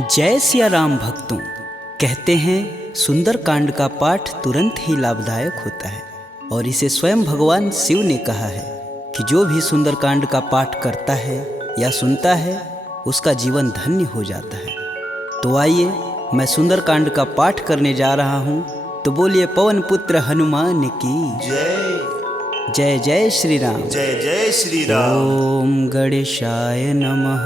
जय सिया राम भक्तों। कहते हैं सुंदरकांड का पाठ तुरंत ही लाभदायक होता है और इसे स्वयं भगवान शिव ने कहा है कि जो भी सुंदरकांड का पाठ करता है या सुनता है उसका जीवन धन्य हो जाता है। तो आइए मैं सुंदरकांड का पाठ करने जा रहा हूँ, तो बोलिए पवन पुत्र हनुमान की जय जय। जय श्री राम। जय जय श्री राम। ओम गणेशाय नमः।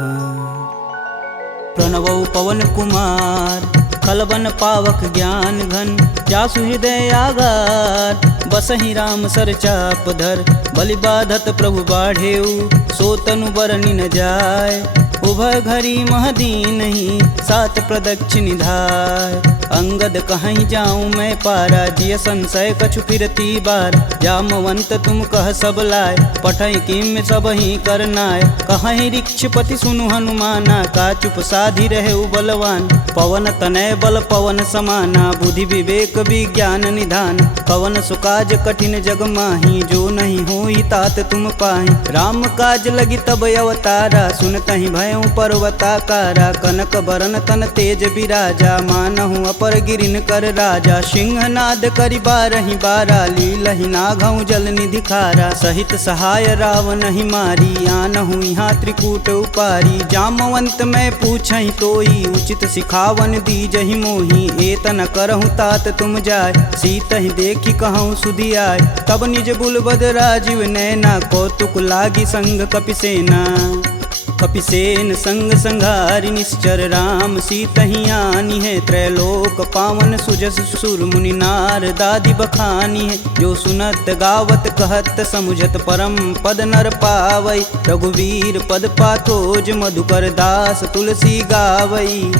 प्रणवौ पवन कुमार खलबन पावक ज्ञान घन, जासु हृदय आगार बसहि राम सर चाप धर। बलि बाधत प्रभु बाढ़ेऊ, सो तनु बरनि न जाय। उभय घरी महदीनहि, सात प्रदक्षिण धाय। अंगद कहीं जाऊं मैं पारा, जिय संशय कछु फिरती बार। जामवंत तुम कह सब लाय, पठई किम सब ही करनाय। कहीं ऋक्षपति सुनु हनुमाना, का चुप साधि रहे बलवान। पवन तनय बल पवन समाना, बुद्धि विवेक विज्ञान निधान। पवन सुकाज कठिन जग माही, जो नहीं होई तात तुम पाही। राम काज लगी तब अवतारा, सुनतहि भयउ पर्वताकारा। कनक बरन तन तेज बिराजा, मानहु अपर गिरिन कर राजा। सिंहनाद करि बारहि बारा, लीलहि नाघउ जल निधि खारा। सहित सहाय रावण ही मारी, आनहु यहाँ त्रिकूट उपारी। जामवंत मैं पूछहि तोई, उचित सिखावन दीजहि मोहि। एतन करहु तात तुम जाय, सीतहि देखि कहूँ सुधि आय। तब निज बुलबद राजीव नैना, कौतुक लागी संग कपिसेना। कपिसेन संग संघारि निश्चर, राम सीतहि आनी है। त्रैलोक पावन सुजस सुर मुनि नार दादि बखानी है। जो सुनत गावत कहत समुझत, परम पद नर पावई। रघुवीर पद पाथोज, मधुकर दास तुलसी गावई।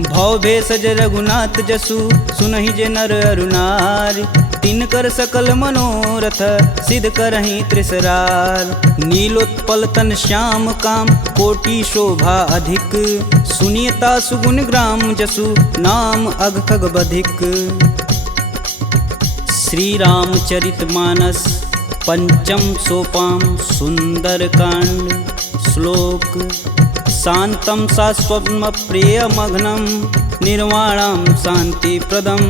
भव भेषज रघुनाथ जसु, सुनहि जे नर अरुनार। तिनकर सकल मनोरथ, सिद्ध करहि त्रिसरार। नीलोत्पल तन श्याम काम, कोटि शोभा अधिक। सुनियता सुगुण ग्राम जसु, नाम अघ खग बधिक। श्री रामचरित मानस पंचम सोपान सुंदरकांड। श्लोक शांतं शाश्वतं प्रियमघ्नं, निर्वाणं शांतिप्रदं।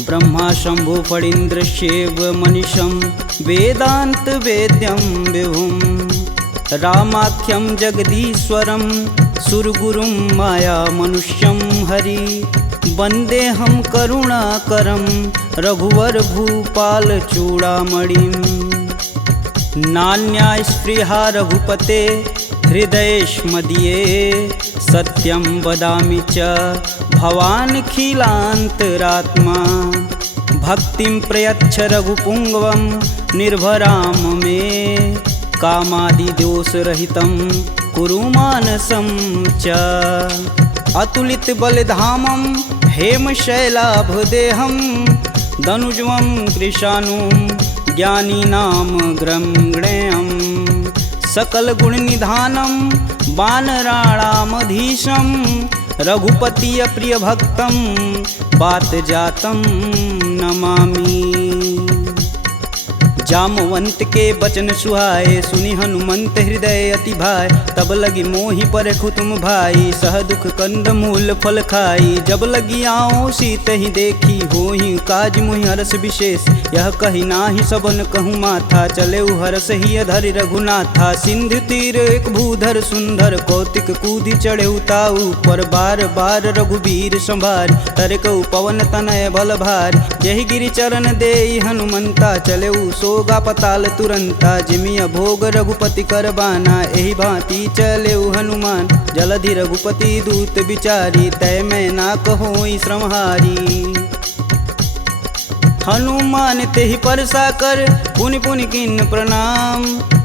ब्रह्मा शंभु फणीन्द्रस्यैव मनीषं, वेदांत वेद्यं विभुं। रामाख्यं जगदीश्वरं, सुरगुरुं माया मनुष्यं हरि। वन्देऽहं करुणाकरं, रघुवर भूपाल चूड़ामणिं। नान्या स्पृहा रघुपते, हृदयेष्मदीये। सत्यं वदामि च भवानखिलान्तरात्मा। भक्तिं प्रयच्छ रघुपुङ्गवं, निर्भराम मे। कामादिदोषरहितं कुरु मानसं च। अतुलित बलधामं, हेमशैलाभदेहं। दनुजवं कृशानुं, ज्ञानीनां ग्रंगणेयम्। सकल गुण निधानं, वानराणामधीशं। रघुपति प्रिय भक्तं, बात जातं नमामि। जामवंत के बचन सुहाए, सुनि हनुमंत हृदय अति भाय। तब लगी मोहि परखु तुम भाई, सह दुख कंद मूल फल खाई। जब लगी आओ सीत ही देखी, होहि काज मुहि हरस विशेष। यह कही नाही सबन कहूँ माथा, चले हरस ही अधरि रघुनाथा। सिंधु तीर एक भूधर सुंदर, कौतिक कूदि चढ़े ताऊ पर। बार बार रघुबीर संभार, तरकऊ पवन तनय बल भार। यही गिरि चरण देई हनुमंता, चले सोगा पताल तुरंता। जिमिया भोग रघुपति करबाना, एहि भांति चले हनुमान। जलधि रघुपति दूत बिचारी, तय मैं ना कहोई श्रमहारी। हनुमान तेहि परसा कर, पुनि पुनि किन प्रणाम।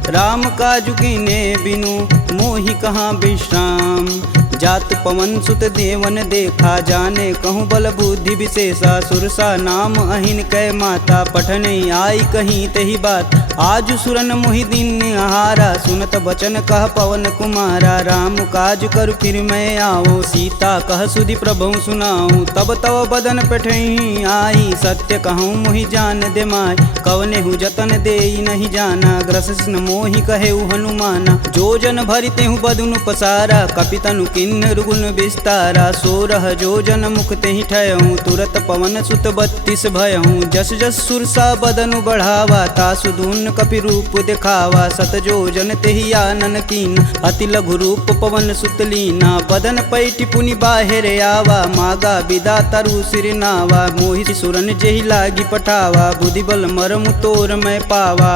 राम काजु कीने बिनु, मोहि कहाँ विश्राम। जात पवन सुत देवन देखा, जाने कहूँ बल बुद्धि विशेषा। सुरसा नाम अहिन कै माता, पठन आई कहीं तही बात। आज सुरन मोहि दिन आहारा, सुनत बचन कह पवन कुमारा। राम काज कर फिर मैं आओ, सीता कह सुधि प्रभु सुनाऊं। तब तव बदन पठई आई, सत्य कहूँ मोहि जान दे माय। कवने हु जतन देई नहीं जाना, ग्रसिन मोहि कहे हनुमाना। जो जन भरिते हूँ बदनु पसारा, कपितनु किन किन्नर गुण विस्तारा 16 जोजन मुख तेहि ठयहूँ तुरत पवन सुत 32 भयहूँ जस जस सुरसा बदनु बढ़ावा तासु दून कपि रूप दिखावा 7 जोजन तेहि आनन कीन अति लघु रूप पवन सुत लीना बदन पैठि पुनि बाहिर आवा मागा विदा तरु सिर नावा मोहि सुरन जेहि लागी पठावा बुद्धि बल मरमु तोर मैं पावा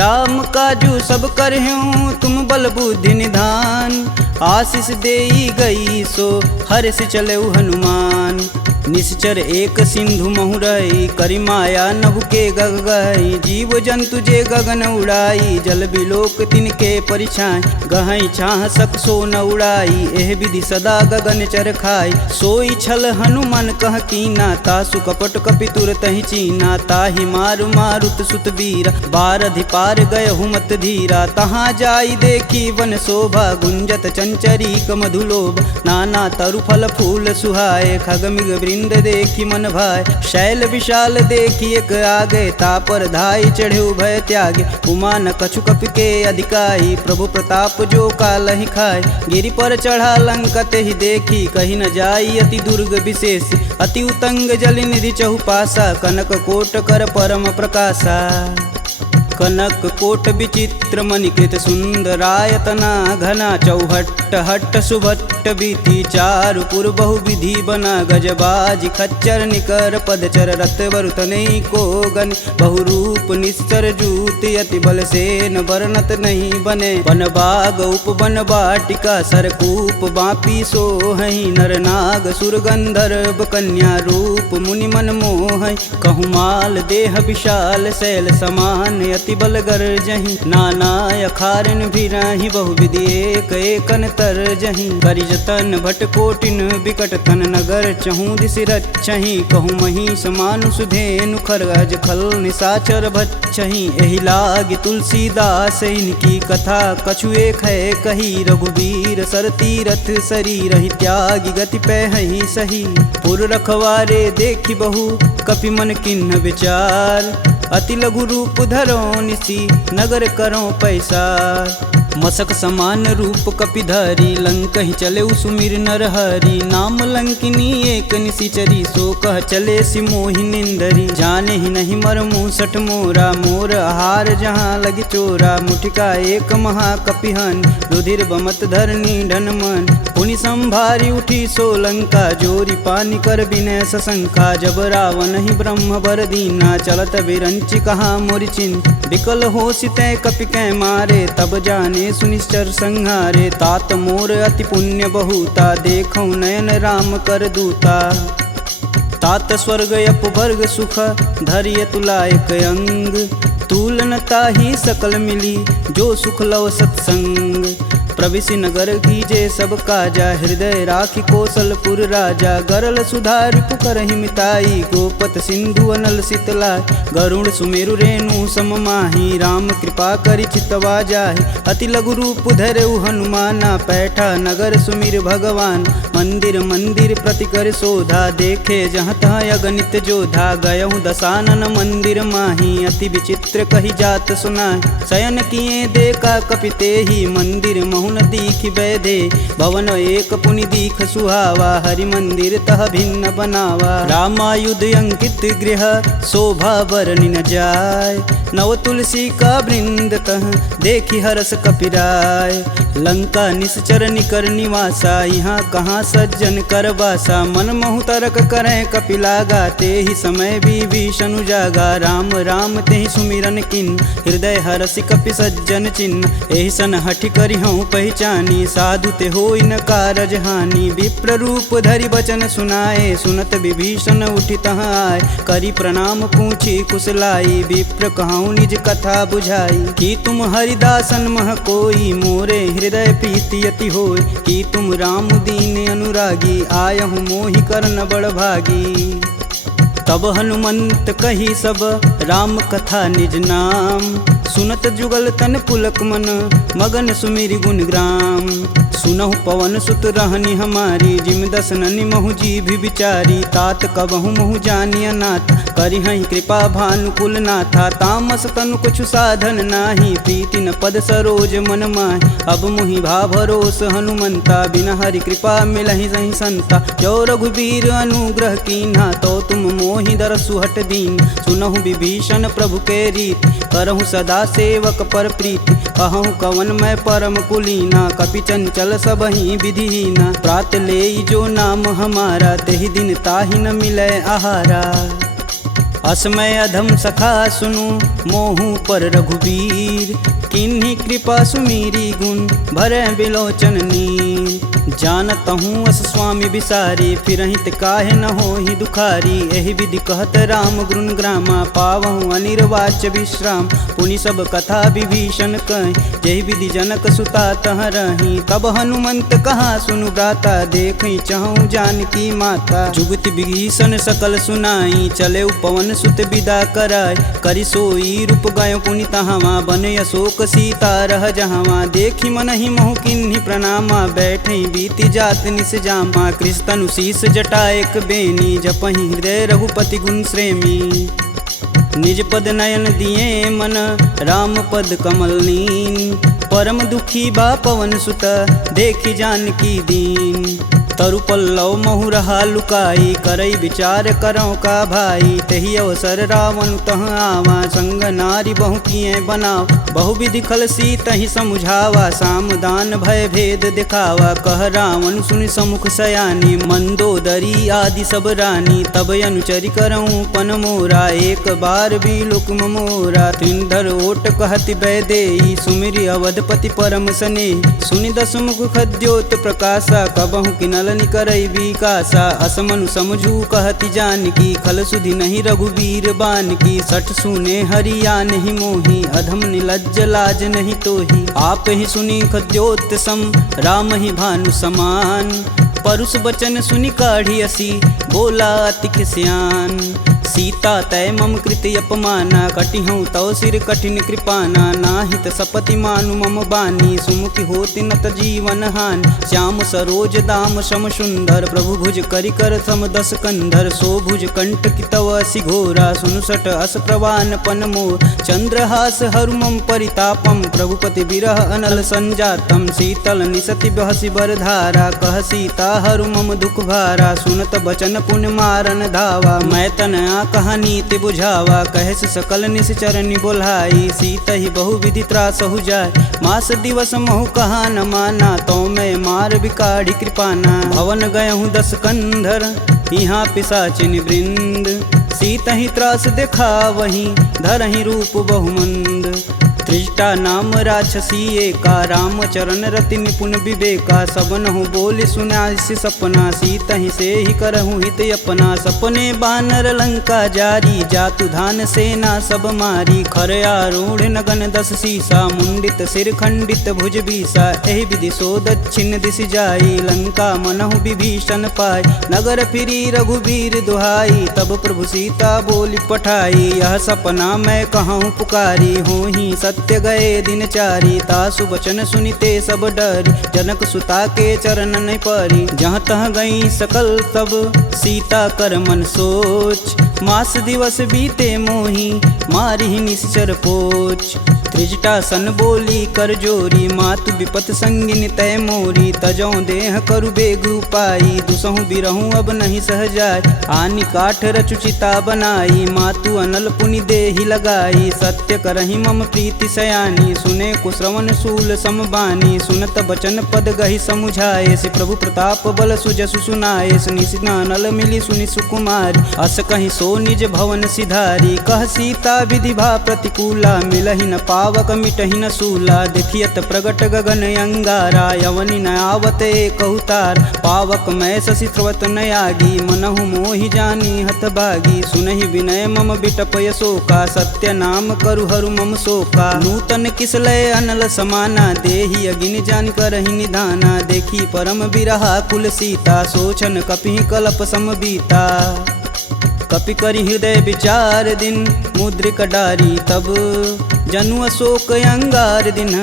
राम काजू सब करहूँ तुम बल बुद्धि निधान आशीष देई गई सो हर्ष चलऊ हनुमान निश्चर एक सिंधु महुरई करि माया नभु के गग गई जीव जंतु जे गगन उड़ाई जल बिलोक तिनके परिछाई गहई छाह सक सो न उड़ाई एह विधि सदा गगन चर खाई सोई छल हनुमान कह कीना तासु कपट कपि तुरत ही चीना ताहि मारु मारुत सुत वीर बारधि पार गय हुमत धीरा तहाँ जाई देखी वन शोभा गुंजत चंचरी मधुलोभ नाना तरु फल फूल सुहाए खगमिग वृंद देखी मन भाय शैल विशाल देखी एक आगे तापर धाई चढ़े भय त्यागे उमा न कछु कपि के अधिकाई प्रभु प्रताप जो कालहि खाए गिरि पर चढ़ा लंका तेहि देखी कहीं न जाई अति दुर्ग विशेष अति उतंग जल निधि चहुपासा कनक कोट कर परम प्रकाशा कनक कोट विचित्र मणिकृत सुंदरायतना घना चौहट्ट हट्ट सुभट्ट बीती चारु पुर बहु विधि बना गजबाजी खच्चर निकर पदचर रत वरुतने को गन बहुरूप निश्चर जूत अति बल सेन वर्णत नहीं बने वन बाग उप वन बाटिका सरकूप बापी सोहई नर नाग सुर गंधर्व कन्या रूप मुनि मन मोह कहु माल देह विशाल शैल समान अति बल गर्जहि नाना अखारन भिराहि बहुविधि एक एकन तरजहि करि जतन भट कोटिन विकट तन नगर चहूँ दिस रचहि कहूँ महिष मानुष धेनु खरगज खल निशाचर भच्छहि एहि लागी तुलसीदास इनकी कथा कछु एक है कही रघुवीर सर तीरथ शरीर ही त्यागी गति पैहि सही पुर रखवारे देखी बहु कपि मन किन्ह विचार अति लघु रूप धरो निसी नगर करो पैसार मसक समान रूप कपिधरी लंक ही चले सुमिर नर हरि नाम लंकिनी एक निशिचरी सो कह चले सिमोहि निंदरी जाने ही नहीं मर मूसठ मोरा मोर आहार जहाँ लगी चोरा मुठिका एक महाकपिहन रुधिर बमत धरनी ढन मन पुनि संभारी उठी सो लंका जोरी पानी कर विनय सशंका जब रावण ही ब्रह्म बर दीना चलत विरंचि कहा मोरि चिन्ह विकल हो सितै कपि कै मारे तब जाने सुनिश्चर संहारे तात मोर अति पुण्य बहुता देखौ नयन राम कर दूता तात स्वर्ग अपवर्ग सुख धैर्य तुलायक अंग तुलन ताहि सकल मिली जो सुख लव सत्संग प्रविशि नगर कीजे सब काजा हृदय राखि कौशलपुर राजा गरल सुधार पुकरहि मिताई गोपत सिंधु अनल शीतलाय गरुड़ सुमेरु रेणु सम माही राम कृपा करि चितवा जाहि अति लघु रूप धरऊ हनुमाना पैठा नगर सुमिर भगवान मंदिर मंदिर प्रति कर शोधा देखे जहाँ तहाँ अगणित जोधा गयहु दशानन मंदिर माही अति विचित्र कही जात सुनाय शयन किए देखा कपिते ही मंदिर महुन दीख बैधे भवन एक पुनि दीख सुहावा हरि मंदिर तह भिन्न बनावा रामायुध अंकित गृह शोभा बरनि न जाय नव तुलसी का वृंद तह देखी हरस कपिराय लंका निश्चर निकर निवासा यहाँ कहाँ सज्जन कर बासा मन महु तरक करें कपिलागा ते ही समय विभीषण जागा राम राम ते ही सुमिरन किन हृदय हरसि कपि सज्जन चिन्ह एहि सन हठि करि हूँ पहचानी साधु ते होई न कारज हानि विप्र रूप धरि बचन सुनाए सुनत विभीषण उठि तहाँ आए करि प्रणाम पूछी कुशलाई विप्र कहूँ निज कथा बुझाई कि तुम हरिदासन मह कोई मोरे हृदय प्रीति अति होय कि तुम राम दीन अनुरागी आयहु मोहि करन बड़ भागी तब हनुमंत कही सब राम कथा निज नाम सुनत जुगल तन पुलक मन मगन सुमिरि गुण ग्राम। सुनहु पवन सुत रहनी हमारी जिम दसननि महु जीभ विचारी। तात कबहु महु जानी अनाथ करिहहि कृपा भानुकुल नाथा। तामस तनु कुछु साधन नाही प्रीति न पद सरोज मन माहि। अब मुहि भा भरोस हनुमंता बिना हरि कृपा मिलहि सहि संता। जो रघुबीर अनुग्रह कीन्हा तो तुम मोहि दरसु हट दीन। सुनहु विभीषण प्रभु के रीति करहु सदा सेवक पर प्रीति। कहूँ कवन मैं परम कुलीना कपि चंचल सबहि विधिहीना। प्रात लेई जो नाम हमारा तेहि दिन ताहि न मिलै आहारा। असमय अधम सखा सुनु मोहु पर रघुबीर। किन्हीं कृपा सुमीरी गुण भरै बिलोचन नीर। जानत हूँ अस स्वामी बिसारी फिरहित काहे न होहि दुखारी। एहि विधि कहत राम गुण ग्रामा पावहु अनिर्वाच्य विश्राम। पुनि सब कथा विभीषण कहि जेहि विधि जनक सुता तह रही। तब हनुमंत कहा सुनु भ्राता देखहि चहु जानकी माता। जुगति विभीषण सकल सुनाई चले पवन सुत विदा कराय। करि सोई रूप गयो पुनि तहावा बन अशोक सीता रह जहावा। देखि मनहि महु किन्हि प्रणामा बैठे बीति जात निस जामा। कृष्ण शीस जटा एक बेनी जपहि हृदय रघुपति गुण श्रेमी। निज पद नयन दिए मन राम पद कमल नीन। परम दुखी बा पवन सुत देखि जानकी दीन। तरु पल्लव महु रहा लुकाई करई विचार करौ का भाई। तही अवसर रावण तह आवा संग नारी बहु किए बनाव। बहु विधि खल सी तही समुझावा साम दान भय भेद दिखावा। कह रावण सुनि समुख सयानी मंदोदरी आदि सब रानी। तब अनुचरि करऊँ पन मोरा एक बार भी लुक मोरा। त्रिंधर ओट कहति बैदेई सुमिरि अवधपति परम स्नेही। सुनि दस मुख खद्योत प्रकाशा कबहु किनल निकरई विकासा। असमनु समझू कहति जानकी खल सुधि नहीं रघुबीर बानकी। सठ सुने हरिया नहीं मोही अधम निलज्ज लाज नहीं तोही। आप ही सुनी खद्योत सम राम ही भानु समान। परुष बचन सुनि काढ़ी असी बोला अति खिसियान। सीता तय मम कृति अपमाना कटिहूँ तव सिर कठिन कृपाना। नाहित सपति मानु मम बानी सुमुखी होति नत जीवन हानि। श्याम सरोज दाम सम सुंदर प्रभु भुज करि कर सम दस कंधर। सो भुज कंठ की तव असि घोरा सुनुसट अस प्रवान पन मोर। चंद्रहास हरु मम परितापम प्रभुपति बिरह अनल संजातम। शीतल निसति बहसि बरधारा कह सीता हरु मम दुख भारा। सुनत बचन पुण्य मारन धावा मैं तन कहानी ते बुझावा। कहस सकल निश्चरनि बोलाई सीता ही बहु विधि त्रास हो जाय। मास दिवस महु कहा न माना तो मैं मार बिकाढ़ी कृपाना। भवन गयहूँ दस कंधर यहाँ पिशाचिन वृंद। सीता ही त्रास देखा वहीं धरहि रूप बहुमंद। त्रिजटा नाम राक्षसी एका राम चरण रति निपुण विवेका। सबनहु बोली सुनासि सपना सीता ही से ही करहु हित अपना। सपने बानर लंका जारी जातु धान सेना सब मारी। खर आरूढ़ नगन दस सीसा मुंडित सिर खंडित भुज बीसा। एहि विधि सो दक्षिण दिश जाई लंका मनहु विभीषण पाई। नगर फिरी रघुबीर दुहाई तब प्रभु सीता बोली पठाई। यह सपना मैं कहूँ पुकारी होहि सत्य गए दिन चारी। तासु बचन सुनिते सब डरी जनक सुता के चरण नहीं परी। जहाँ तह गई सकल तब सीता कर मन सोच। मास दिवस बीते मोही मारी निश्चर पोच। त्रिजटा सन बोली कर जोरी मातु विपत संगिन तय मोरी। तजौ देह करु बेग उपाई दुसहु बिरहूँ अब नहीं सह जाय। आनि काठ रचुचिता बनाई मातु अनल पुनि देहि लगाई। सत्य करहि मम प्रीति सयानी सुने कुश्रवण शूल समबानी। सुनत बचन पद गहि समुझाए से प्रभु प्रताप बल सुजसु सुनाए। निशिना नल मिली सुनि सुकुमारी अस कहि सो निज भवन सिधारी। कह सीता विधि भा प्रतिकूला मिलहि न पावक मिटहि न सूला। देखियत प्रगट गगन अंगारा यवनि न आवत एक अवतार। पावक मैं शशि स्रवत न आगी मनहु मोहि जानी हत भागी। सुनहि विनय मम बिटप यशोका सत्य नाम करु हरु मम शोका। नूतन किसलय अनल समाना देहि अगिन जान करहि निधाना। देखी परम बिरहा कुल सीता सोचन कपि कलप सम बीता। कपि करि हृदय विचार दिन मुद्रिक डारी तब जनु अशोक अंगार दिन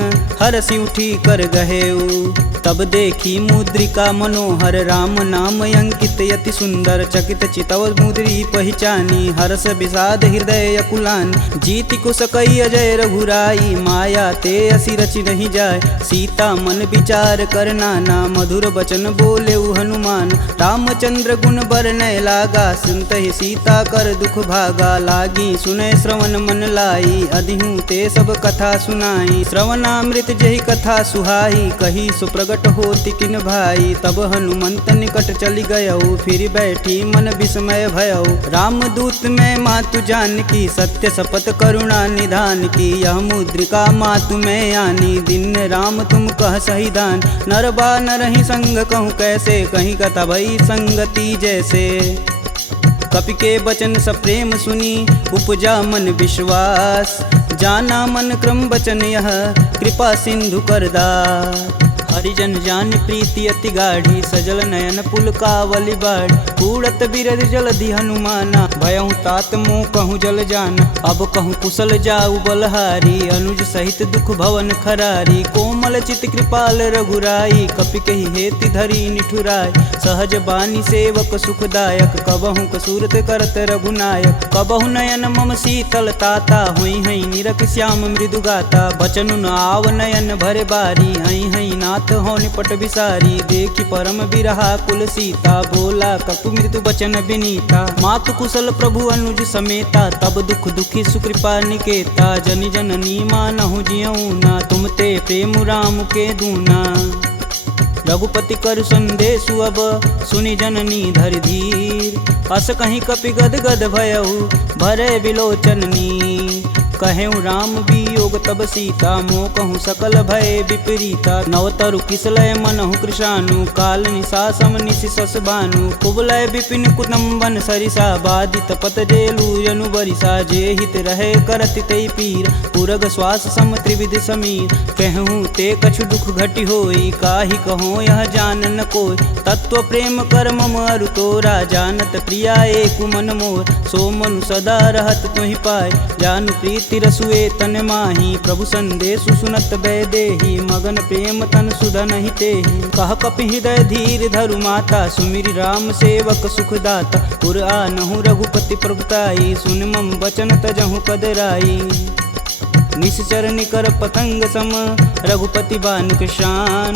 हरसि उठी कर गहेऊ। तब देखी मुद्रिका मनोहर राम नाम अंकित यति सुंदर। चकित चितव मुद्री पहचानी हर्ष विषाद हृदय अकुलान। जीति कुश कई अजय रघुराई माया ते असी रचि नहीं जाय। सीता मन विचार कर नाना मधुर वचन बोले हनुमान। रामचंद्र गुण बरनय लागा सुनत ही सीता कर दुख भागा। लागी सुनय श्रवण मन लाई अधिहूँ ते सब कथा सुनाई। श्रवणामृत जही कथा सुहाई कही सुप्रगट होति किन भाई। तब हनुमंत निकट चली गयऊ फिर बैठी मन विस्मय भयऊ। रामदूत में मातु जानकी सत्य शपथ करुणा निधान की। यह मुद्रिका मातु में आनी दिन राम तुम कह सही दान। नरबा नरहि संग कहूँ कैसे कहीं कथा भई संगति जैसे। कपि के वचन सप्रेम सुनी उपजा मन विश्वास। जाना मन क्रम वचन यह कृपा सिंधु करदार। हरिजन जान प्रीति अति गाढ़ी सजल नयन पुलकावली बाढ़। कूड़त बिरद जलधि हनुमाना भयहु तात मोह कहूँ जल जान। अब कहूँ कुशल जाऊ बलहारी अनुज सहित दुख भवन खरारी। कोमल चित कृपाल रघुराई कपि कहि हेति धरी निठुराय। सहज बानी सेवक सुखदायक कबहु कसूरत करत रघुनायक। कबहु नयन मम शीतल ताता हुई हई निरख श्याम मृदु गाता। बचनु न आव नयन भरे बारी हई हई नाथ हो निपट विसारी। देखी परम बिरहा कुल सीता बोला कपु मृदु बचन विनीता। मातु कुशल प्रभु अनुज समेता तब दुख दुखी सुकृपा निकेता। जनि जननी मानहु जियऊ ना तुम ते प्रेम राम के दूना। रघुपति कर संदेशु अब सुनि जननी धरि धीर। अस कहीं कपि गद गद भयऊ भरे विलोचन नीर। कहेऊ राम वियोग तब सीता मोह कहूँ सकल भय विपरीता। नवतरु किसलय मनहु कृशानु काल निशा सम निशिशस भानु। कुबलय विपिन कुटुम्बन सरिसा बाधित पत जेलु जनु बरिसा। जे हित रहे करति तै पीर पुरग श्वास सम त्रिविध समीर। कहूँ ते कछु दुख घटि होई काहि कहो यह जान न कोई। तत्व प्रेम कर मम अरु तोरा जानत प्रिया एक मन मोर। सो मनु सदा रहत तुहि पाय जानु प्रीति रसुए तन माही। प्रभु संदेशु सुनत बैदेही मगन प्रेम तन सुधन ही तेहि। कह कपि हृदय धीर धरु माता सुमिरि राम सेवक सुखदाता। पुर आनहु रघुपति प्रभुताई सुन मम वचन तजहु कदराई। निश्चर निकर पतंग सम रघुपति बान कृशान।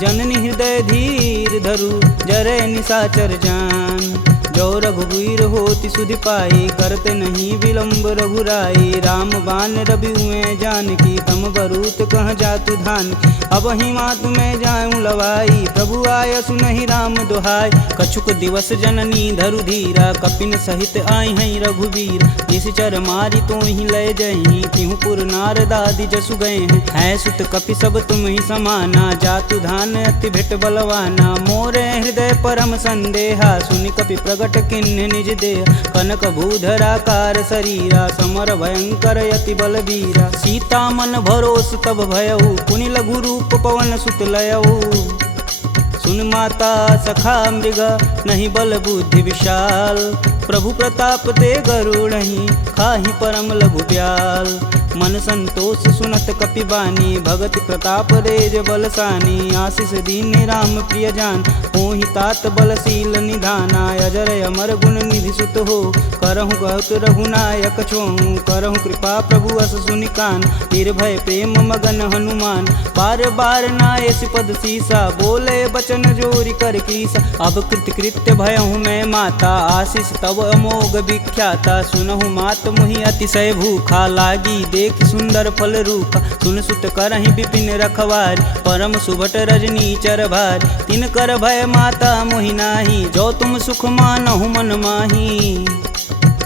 जननी हृदय धीर धरु जरै निशाचर जान। जो रघुवीर होति सुधि पाई करते नहीं विलम्ब रघुराई। राम बान रवि हुए जानकी तम बरूत कह जातु धान। अब ही मातु में जाऊँ लवाई प्रभु आय सुनहि राम दुहाई। कछुक दिवस जननी धरु धीरा कपिन सहित आई हैं रघुवीर। निश्चर मारी तो ही लय जही तिहु पुर नारदादि जसु गए हैं। है सुत कपि सब तुम ही समाना जातु धान अति भेट बलवाना। मोरे हृदय परम संदेहा सुनि कपि प्रगट किन्ह निज देह। कनक भूधराकार शरीरा समर भयंकर यति बलबीरा। सीता मन भरोस तब भयऊ पुनि लघु रूप पवन सुत लयऊ। सुन माता सखा मृग नहीं बल बुद्धि विशाल। प्रभु प्रताप ते गरुड़हि खाहि परम लघु ब्याल। मन संतोष सुनत कपि बानी भगति प्रताप रेज बलसानी। आशीष दीन राम प्रिय जान होहि तात बलशील निधाना। अजर अमर गुण निधि सुत हो करहु बहुत रघुनायक छोहु। करहु कृपा प्रभु अस सुनि कान निर्भय प्रेम मगन हनुमान। बार बार नायस पद सीसा बोले बचन जोरि कर कीसा। अब कृत्य भयहु मैं माता आशीष तब अमोघ विख्याता। सुनहु मात मुहि अतिशय भूखा लागी देख सुंदर फल रूपा। सुन सुत करहि विपिन रखवार परम सुभट रजनी चर भार। तिन कर भय माता मोहि नाही जो तुम सुख मानहु मन माही।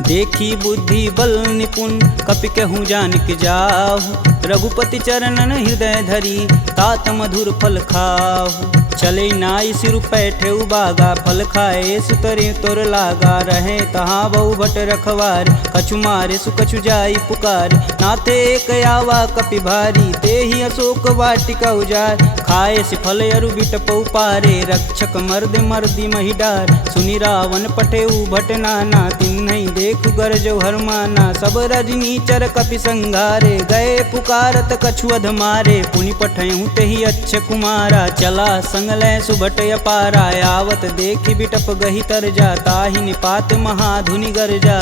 देखी बुद्धि बल निपुण कपि कहूँ जानिक जाहु। रघुपति चरणन हृदय धरी तात मधुर फल खाहु। चले नाई सिर पैठे उबागा फल खाए सुतरे तोर लागा। रहे तहाँ बहु भट रखवार कछु मारे सुकछु जाई पुकार। नाथे एक आवा कपि भारी ते ही अशोक वाटिका उजार। खाए से फल अरु बिटपौ पारे रक्षक मर्द मर्दी महिडार। सुनि रावण पठेऊ भट नाना तिन्हि देखु गरजौ हरमाना। सब रजनी चर कपि संघारे, गए पुकारत कछु अध मारे। पुनि पठयहु तेहि अच्छ कुमारा, चला संग लय सुभट अपारा। आवत देखि बिटप गही तरजा, ताहि निपात महाधुनि गरजा।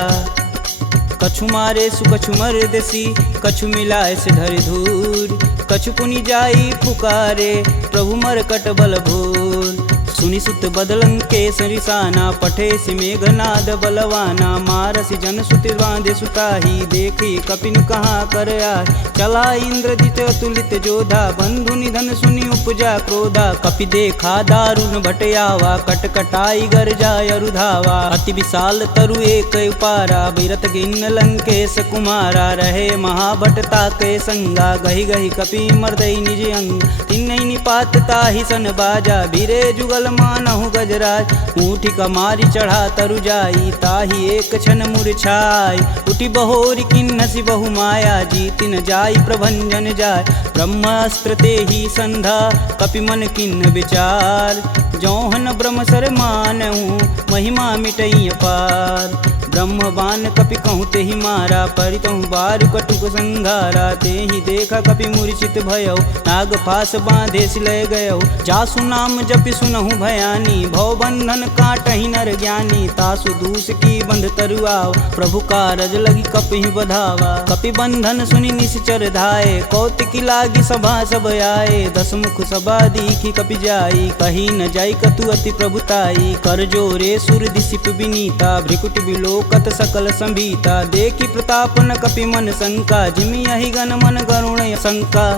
कछु मारे सु कछु मर्दसी, कछु मिलाए से धरि धूर। कछु पुनि जाई पुकारे, प्रभु मरकट बल भूर। सुनि सुत बदलंके सरिसाना, पठे सि मेघनाद बलवाना। मारसि जन सुति बांधे सुताही, देखी कपिन कहाँ कर आए। चला इंद्रजित अतुलित जोधा, बंधु निधन सुनि उपजा क्रोधा। कपि देखा दारुण भटयावा, कटकटाई गरजा अरुधावा। अति विशाल तरु एक उपारा, बिरत गिन्न लंकेश कुमारा। रहे महाभट ताके संगा, गही गही कपि मर्दई निज अंग। तिन्नई निपात ताहि सन बाजा, बीरे जुगल मानहु गजराज। ऊँठी कमारी चढ़ा तरु जाई, ताहि एक क्षण मूर्छाई। उठी बहोरी किन्नसी बहु माया, जीतिन जाई प्रभंजन जाय। ब्रह्मास्त्र तेहि संधा, कपि मन किन्न विचार। जौहन ब्रह्म सर मानहु, महिमा मिटई अपार। ब्रह्म बान कपि कहूँ तेहि मारा, परितहु बारु कटुक संघारा। तेहि देखा कपि मूर्छित भयौ, नाग फास बांधे सिलय गयौ। जासु नाम जपि सुनहु भयानी, भव बंधन काटहि नर ज्ञानी। तासु दूस की बंध तरुआव, प्रभु कारज लगी कपि बधावा। कपि बंधन सुनि निश्चर धाये, कौतिकी लागी सभा सब आए। दस मुख सभा दीखी कपि जाई, कही न जाई कतु अति प्रभुताई। कर जोरे सुर दिसिप विनीता, भ्रिकुट बिलोकत सकल संभीता। देखी प्रताप न कपि मन शंका, जिमि यही गण मन गरुण शंका।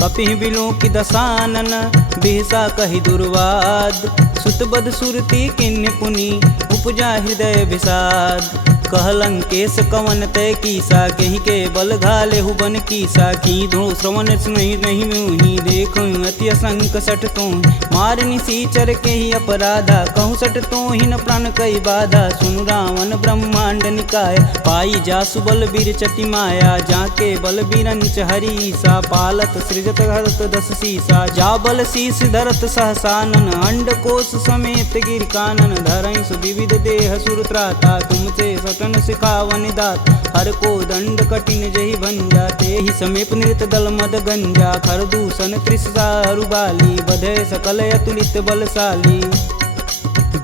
कपि बिलोकि दसानन, बिहसा कहि दुर्वाद। सुतबद सुरति किन्य पुनि, उपजा हृदय विषाद। कहलंकेश कवन तय कीसा, कहीं के बल घाले हुबन कीसा। की धो श्रवण नहीं मुहि, देखो अति असंक सठ तो। मार निसीचर के ही अपराधा, कहूँ सठ तो ही न प्राण कई बाधा। सुनु रावण ब्रह्मांड निकाय, पाई जासु बल बीर चटी माया। जाके बल बीरंच हरीसा, पालत सृजत हरत दस सीसा। जा बल शीस धरत सहसानन, अंड कोश समेत गिर कानन। धरई सुविविध देह सुरत्राता, तुमसे सटन सिखावन दात। हर को दंड कठिन जही भंजा, तेहि समीप नृत दल मद गंजा। खर दूषण त्रिषा अरुबाली, बधे सकल अतुलित बलशाली।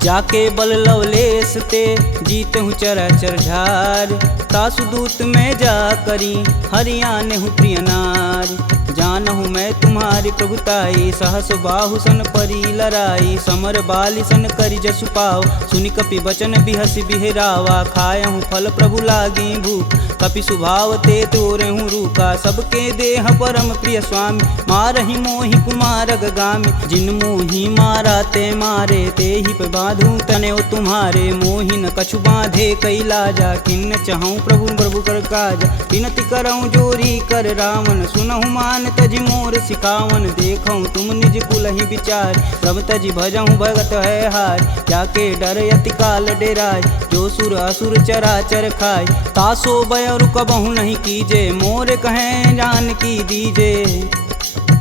जाके बल लवलेश ते, जीतहु चराचर झार। तासु दूत में जा करी, हरियाणहु प्रिय नार। जानहु मैं तुम्हारी प्रभुताई, सहस बाहु सन परी लराई। समर बाली सन करि जसु पाव, सुनि कपि बचन बिहसि बिहरावा। खायहु फल प्रभु लागी भूख, कपि सुभाव ते तोरहु रूखा। सबके देह परम प्रिय स्वामी, मारहि मोहि कुमार गामी। जिन मोहि मारा ते मारे, तेहि पे बांधु तनेउ तुम्हारे। मोहि न कछु बांधे कई लाजा, किन्न चहऊँ प्रभु प्रभु कर काज। विनति करऊँ जोरी कर रावण, सुनहु मान तजि मोर सिखावन। देखऊँ तुम निज कुलहि विचार, प्रभ तजि भजऊँ भगत है हार। जाके डर यति काल डेराय, जो सुर असुर चराचर खाय। तासो भय रुकबहु नहीं कीजे, मोर कहें जान की दीजे।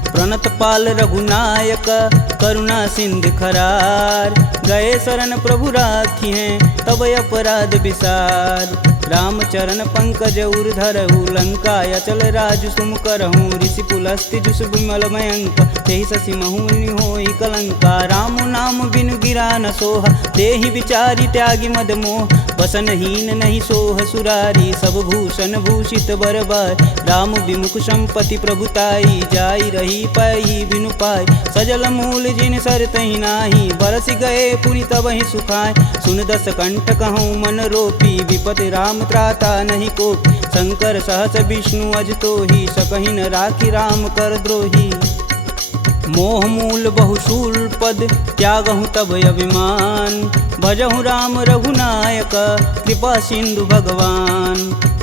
प्रणत पाल रघुनायक, करुणा सिंध खरार। गए शरण प्रभु राखी हैं, तब अपराध विसार। रामचरण पंकज उर धरहु, लंका अचल राजु सुम करहूँ। ऋषि पुलस्ति जुस विमल मयंक, तेहि शशि महुनि होई कलंका। राम नाम बिनु गिरा न सोहा, देहि विचारी त्यागी मद मोह। बसनहीन नहीं सोह सुरारी, सब भूषण भूषित बरबार। राम विमुख संपत्ति प्रभुताई, जाई रही पाई बिनु पाई। सजल मूल जिन सर तहि नाही, बरस गए पुनि तबहि सुखाय। सुन दस कंठ कहूँ मन रोपी, विपति राम त्राता नहीं कोपी। शंकर सहस विष्णु अज तोहि, सकहि न राखी राम कर द्रोही। मोह मूल बहुशूल पद, त्यागहु तब अभिमान। भजहु राम रघुनायक, कृपा सिंधु भगवान।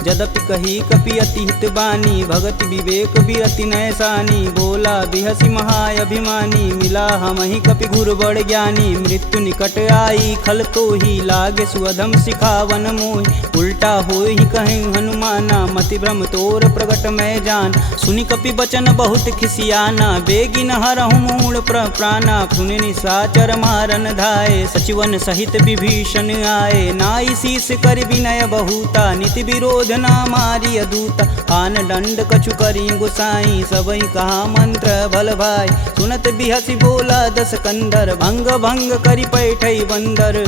यद्यपि कही कपि अति हित बानी, भगति विवेक बिरति नैसानी। बोला बिहसी महाअभिमानी, मिला हमहि कपि गुर बड़ ज्ञानी। मृत्यु निकट आई खल तो ही, लागे सुअधम सिखावन मोहि। उल्टा होई कहीं हनुमाना, मति भ्रम तोर प्रगट मैं जान। सुनि कपि बचन बहुत खिसियाना, बेगिन हरहु मूल प्राणा। पुनि निशाचर मारन धाये, सचिवन सहित विभीषण आए। नाई शीस कर विनय बहुता, नीति विरोध ना मारी अदूता। आन दंड कछु करी गुसाई, सबई कहा मंत्र बल भाई। सुनत बिहसी बोला दस कंदर, भंग भंग करि पैठई बंदर।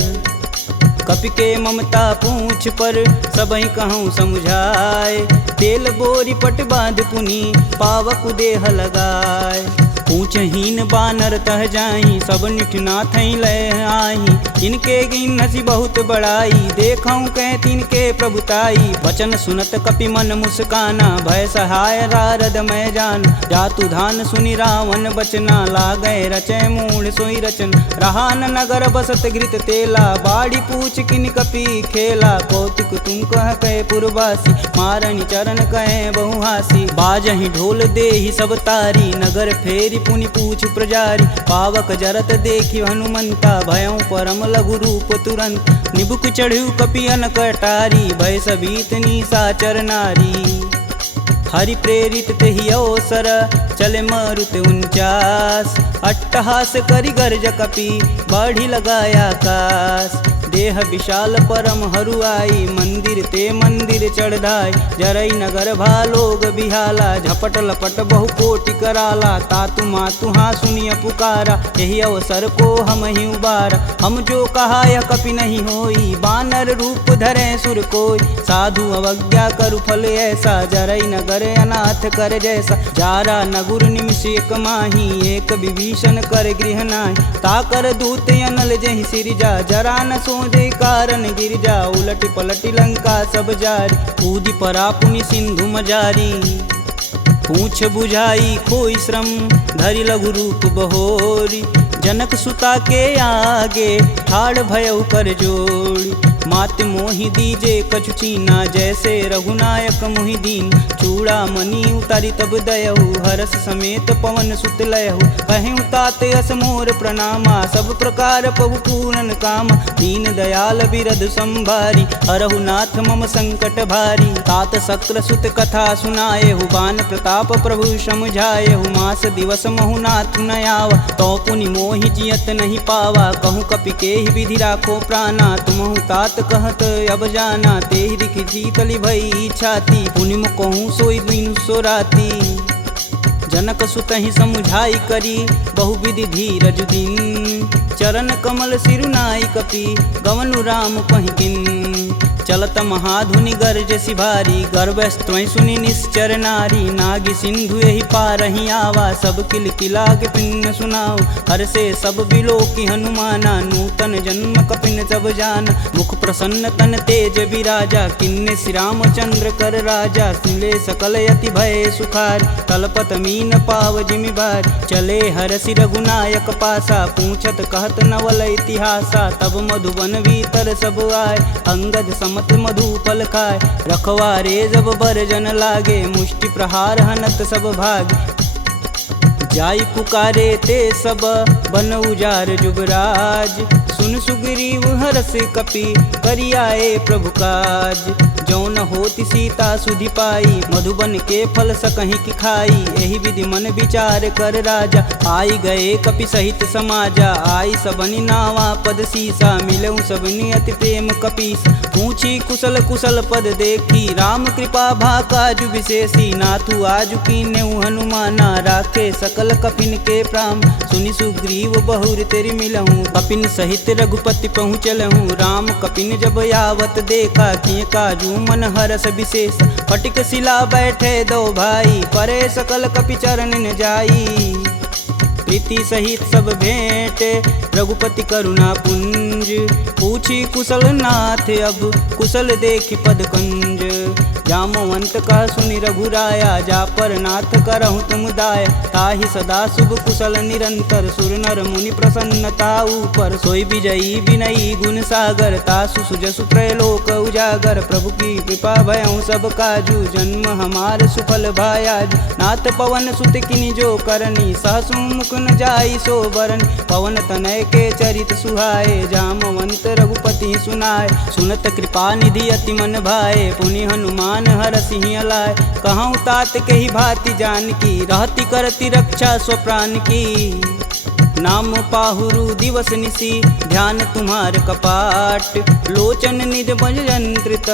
कपि के ममता पूछ पर, सबई कहूँ समझाए। तेल बोरी पट बांध पुनि, पावक देह लगाए। पूछहीन बानर तह जाही, सब निठना थई लय आही। इनके गिन हसी बहुत बड़ाई, देखऊँ कह तिनके प्रभुताई। वचन सुनत कपि मन मुस्काना, भय सहाय नारद मैं जान। जातु धान सुनि रावण बचना, लागै रचय मूढ़ सोई रचन। रहा न नगर बसत घृत तेला, बाड़ी पूछ किन कपि खेला। कौतुक तुम कह कहे पुरवासी, मारनि चरण कहे बहुहासी। बाजहि ढोल देहि सब तारी, नगर फेरी पुनि पूछ प्रजारी। पावक जरत देखि हनुमंता, भयं परम लघु रूप तुरंत। निबुक चढ़ु कपि अनक अटारी, भय सबीत निशाचर नारी। हरि प्रेरित तेहि अवसर, चले मारुत 49। अट्टहास करि गर्ज कपि, बाढ़ि लगाया आकाश। देह विशाल परम हरुआई, मंदिर ते मंदिर चढ़ाई। जरई नगर भालोग बिहाला, झपट लपट बहु कोटि कराला। तातु मातु हाँ सुनिय पुकारा, यही अवसर को हम ही उबारा। हम जो कहा यह कपि नहीं होई, बानर रूप धरे सुर कोई। साधु अवज्ञा करु फल ऐसा, जरई नगर अनाथ कर जैसा। जारा नगुर निमिष एक माही, एक विभीषण कर गृह नाहि। ताकर दूत अनल जहि सिरजा, जरा न सोजे कारण गिरजा। उलटि पलटि लंका सब जारी, कूदि परा पुनि सिंधु मजारी। पूछ बुझाई खोई श्रम, धरि लघु रूप बहोरी। जनक सुता के आगे, ठाड़ भयउ कर जोड़ी। मात मोहि दीजे कछु चीना, जैसे रघुनायक मोहि दीन। चूड़ा मणि उतारी तब दयहु, हरस समेत पवन सुत लयहु। कहें तात यस मोर प्रणामा, सब प्रकार प्रभु पूरन काम। दीन दयाल बिरध संभारी, हरहु नाथ मम संकट भारी। तात शक्र सुत कथा सुनाएहु, बान प्रताप प्रभु समझाएहु। मास दिवस महु नाथ न आवा, तो पुनि मोहि जियत नहीं पावा। कहूँ कपि केहि विधि राखो प्राणा, तुमहु तात कहत अब जाना। तेहि दिखि शीतलि भई छाती, पुनि कहूँ सोई दिन सो राती। जनक सुतहि समुझाई करी, बहुविधि धीरज दिन। चरण कमल सिरुनाई कपि, गवनु राम पहिकिन। चलत महाधुनि गर्ज सिभारी, गर्भस्त्वं सुनि निश्चर नारी। नागी सिंधु यही पारहि आवा, सब किल किला के पिन सुनाओ। हर से सब बिलोकि हनुमाना, नूतन जन्म कपिन सब जान। मुख प्रसन्न तन तेज विराजा, किन्ने श्री रामचंद्र कर राजा। सुले सकल यति भय सुखार, तलपत मीन पाव जिमि बार। चले हरसि रघुनायक पासा, पूछत कहत नवल इतिहासा। तब मधुबन भीतर सब आए, अंगद मत मधुपल खाए। रखवारे जब बरजन लागे, मुष्टि प्रहार हनत सब भाग। जाई पुकारे ते सब, बन उजार जुबराज। सुन सुग्रीव हरस कपि, करियाए प्रभु काज। जौन होति सीता सुधि पाई, मधुबन के फल सकहि की खाई। एहि विधि मन विचार कर राजा, आई गए कपि सहित समाजा। आई सबनि नावा पद सीसा, मिलऊँ सबनि अति प्रेम कपीस। पूछी कुशल कुशल पद देखी, राम कृपा भा काजु विशेषी। नाथु आजु कीन्हु हनुमाना, राखे सकल कपिन के प्राम। सुनि सुग्रीव बहुर तेरि मिलहूँ, कपिन सहित रघुपति पहुँचलहूँ। राम कपिन जब यावत देखा, किए काजू मन हरस विशेष। फटिक शिला बैठे दो भाई, परे सकल कपि चरण न जाई। प्रीति सहित सब भेंट, रघुपति करुणा पुंज। पूछी कुशल नाथ अब कुशल देखि पद कंज। जामवंत कह सुनि रघुराया जा पर नाथ करहु तुम दाया। ताहि सदा शुभ कुशल निरंतर सुर नर मुनि प्रसन्नता ऊपर। सोई विजयी विनयी गुण सागर तासु सुजसु त्रैलोक उजागर। प्रभु की कृपा भयउ सब काजू जन्म हमार सुफल भायाज। नाथ पवन सुत किनि जो करनी सहसु मुख न जाई सो बरन। पवन तनय के चरित सुहाए जामवंत रघुपति सुनाए। सुनत कृपा निधि अति मन भाए पुनि हनुमान हर सिंह लाए। कहूँ तात के ही भांति जान की रहती करती रक्षा स्वप्राण की। नाम पाहुरु दिवस निसी ध्यान तुम्हार कपाट। लोचन निज बज यंत्रित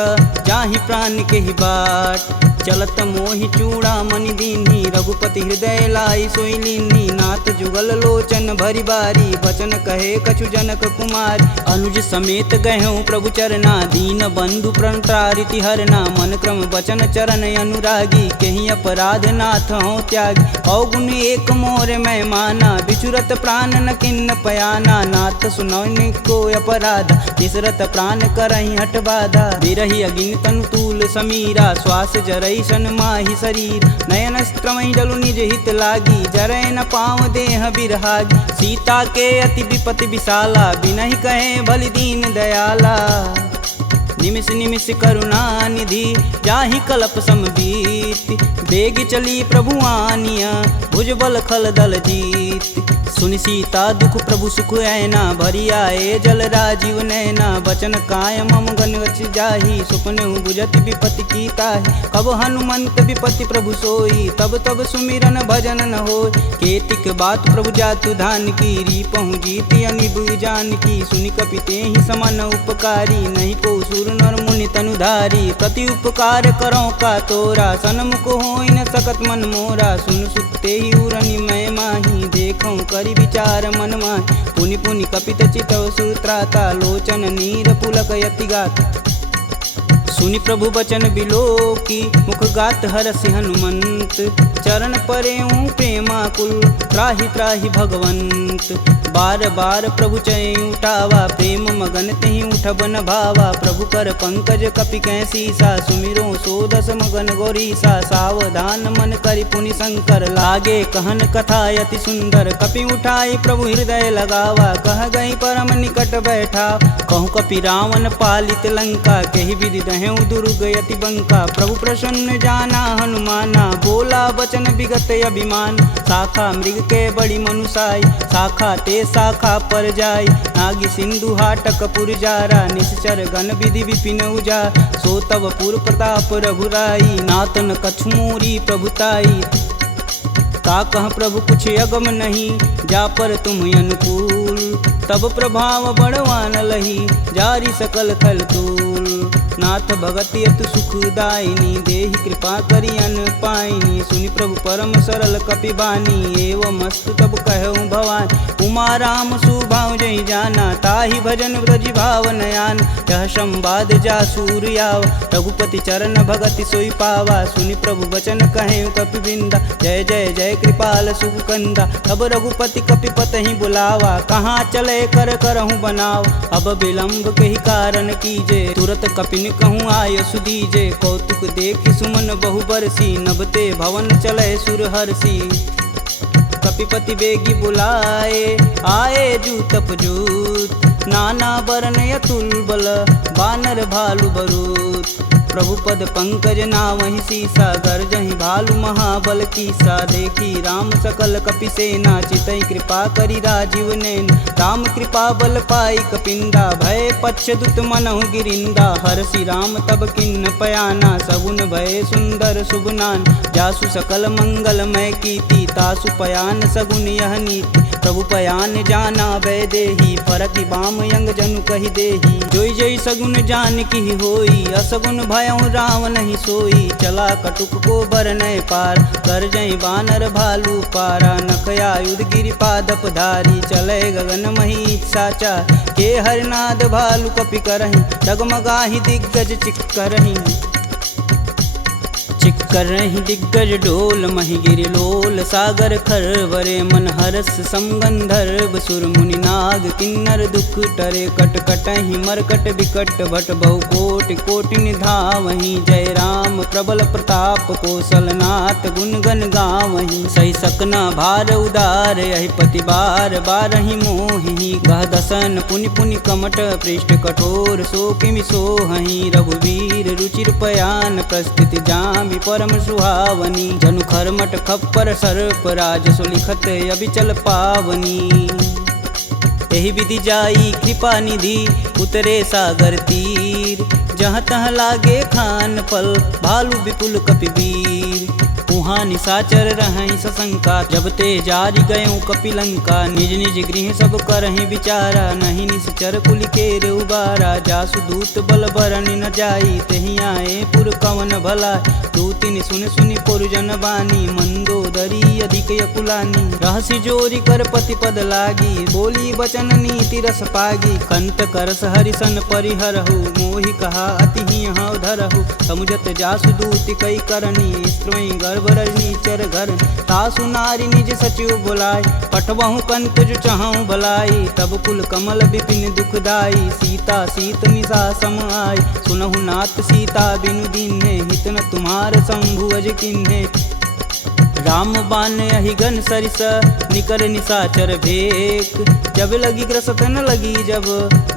जाहि प्राण के ही बाट। चलत मोहि चूड़ा मनि दीन्ही रघुपति हृदय लाई सोई लीन्ही। नाथ जुगल लोचन भरी बारी बचन कहे कछु जनक कुमार। अनुज समेत गहूँ प्रभु चरना दीन बंधु प्रणतारिति हरना। मन क्रम बचन चरण अनुरागी कहीं अपराध नाथ हो त्यागी। अवगुण एक मोर मैं माना बिचुरत प्राण न किन्न पयाना। नाथ सुनौनि को अपराध निसरत प्राण करहि हठ बाधा। बिरहि अगिन तनु तूल समीरा श्वास जरई सन माहि शरीर। नयन स्त्रमहि जलु निज हित लागी जरै न पाँव देह बिरहागी। सीता के अति विपति विशाला बिनहि कहे बलि दीन दयाला। निमिष निमिष करुणा निधि जाहि कलप समबीत। बेग चली प्रभु आनिया भुजबल खल दल जीत। सुनि सीता दुख प्रभु सुख ऐना भरी आए जल राजीव नैना। बचन काय मम गन गच जाहि सुपने बुझत विपति की ताहि। कब हनुमंत विपति प्रभु सोई तब तब सुमिरन भजन न होय। केतिक बात प्रभु जातु धान की रीपहु जीति अनिब जान की। सुनि कपि तेहि समन उपकारी नहीं को सुर नर मुनि तनुधारी। प्रति उपकार करो का तोरा सनमुख होई न सकत मन मोरा। सुन सुते ही उरनि मैं माही देखऊँ करि विचार मन माहि। पुनि पुनि कपित चितव सुत्राता लोचन नीर पुलक यति गाता। सुनि प्रभु बचन बिलोकी मुख गात हरसि हनुमंत। चरण परेऊँ प्रेमाकुल त्राहि त्राहि भगवंत। बार बार प्रभु चै उठावा प्रेम मगन तेहि उठब न भावा। प्रभु कर पंकज कपि कैसीसा सुमिरो सोदस मगन गौरीसा। सावधान मन करि पुनि शंकर लागे कहन कथा अति सुंदर। कपि उठाई प्रभु हृदय लगावा कह गई परम निकट बैठा। कहूँ कपि रावण पालित लंका केहि विधि दहें दुर्ग यति बंका। प्रभु प्रसन्न जाना हनुमाना बोला वचन विगत अभिमान। शाखा मृग के बड़ी मनुसाई शाखा ते शाखा पर जाई। नागी सिंधु हाटक पुरजारा निश्चर गण विधि विपिन उजा। सो तब पुर प्रताप रघुराई नातन कछुमूरी प्रभुताई। का कह प्रभु कुछ अगम नहीं जा पर तुम अनुकूल। तब प्रभाव बड़वान लही जारी सकल खल तूल। नाथ भगति अतु सुखदायिनी देहि कृपा करि अन पाइनी। सुनि प्रभु परम सरल कपि बानी एवं मस्तु तब कहऊँ भवानी। उमा राम सुभाव जहि जाना ताहि भजन ब्रज भाव नयान। यह संवाद जा सूर्याव रघुपति चरण भगति सोई पावा। सुनि प्रभु बचन कहें कपि बिंदा जय जय जय कृपाल सुख कंदा। अब रघुपति कपि पतहि बुलावा कहाँ चले कर करहूँ बनाव। अब विलंब के ही कारण कीजे तुरत कपिन कहूँ आय सुदीजे। कौतुक देख सुमन बहु बरसी नभते भवन चले सुर हर्षि। कपिपति बेगी बुलाए आए जूतप जूत। नाना वर्ण अतुल बल बानर भालु बरूत। प्रभु पद पंकज नावहि सीसा गर्जहि भालु महाबल कीसा। देखी राम सकल कपि सेना चितई कृपा करि राजीव नैन। राम कृपा बल पाई कपिंदा भय पश्चदुत मनहु गिरिंदा। हरसि राम तब किन्न पयाना सगुन भय सुंदर शुभनान। जासु सकल मंगलमय कीर्ति तासु पयान सगुन यह नीति। प्रभु पयान जाना भय देही फरकि बाम यंग जनु कहि देही। जोई जोई सगुन जान की होई असगुन भयउ राम नहीं सोई। चला कटुक को बरनय पार कर जई बानर भालू पारा। नखया युध गिरि पादप धारी चले गगन मही साचा। के हरनाद भालू कपि करहि डगमगाहि दिग्गज चिक करहि। चिक कर रही दिग्गज डोल महिगिरि लोल सागर खरवरे मन हरस समगंधर्व सुर मुनि नाग किन्नर दुख टरे कट कटहि मरकट विकट भट बहु कोटि कोटि निधावहि जय राम प्रबल प्रताप कौशलनाथ गुण गण गावहि सही सकना भार उदार यही पति बार बारहि मोहि गह दसन पुनि पुनि कमट पृष्ठ कठोर सो किमि सोहहि रघुवीर रुचिर पयान प्रस्थिति जामि परम सुहावनी जनु खरमट खप्पर सर्प राजसु लिखत अबिचल पावनी एहि विधि जाई कृपा निधि उतरे सागर तीर जहाँ तहाँ लागे खान फल भालू विपुल कपिवीर उहाँ निशाचर रहहि सशंका जब ते जारि गयों कपिलंका निज निज गृह सब करहि विचारा नहीं निश्चर कुलिकेर उबारा जासु दूत बल बरनि न जाई तेहि आए पुर कवन भला दूतिन सुन सुनि पुरजन बानी मंदोदरी अधिक यकुलानी रहसि जोरी कर पति पद लागी बोली बचन नीति रस पागी कंत करस हरिसन परिहरहु मोहि कहा अति ही हव धरहु समुझत जासु दूति कई करनी स्त्रवई गर्भ रजनी चर घर तासु नारी निज सचिव बुलाय पठवहु कंत जो चाहूं भलाई तब कुल कमल विपिन दुखदाई सीता सीत निशा सम आय सुनहु नाथ सीता बिनु दीन्हे हित न तुम्हार शंभु अज किन्हे राम बान अहिगन सरिस निकर निशाचर भेक जब लगी ग्रसत न लगी जब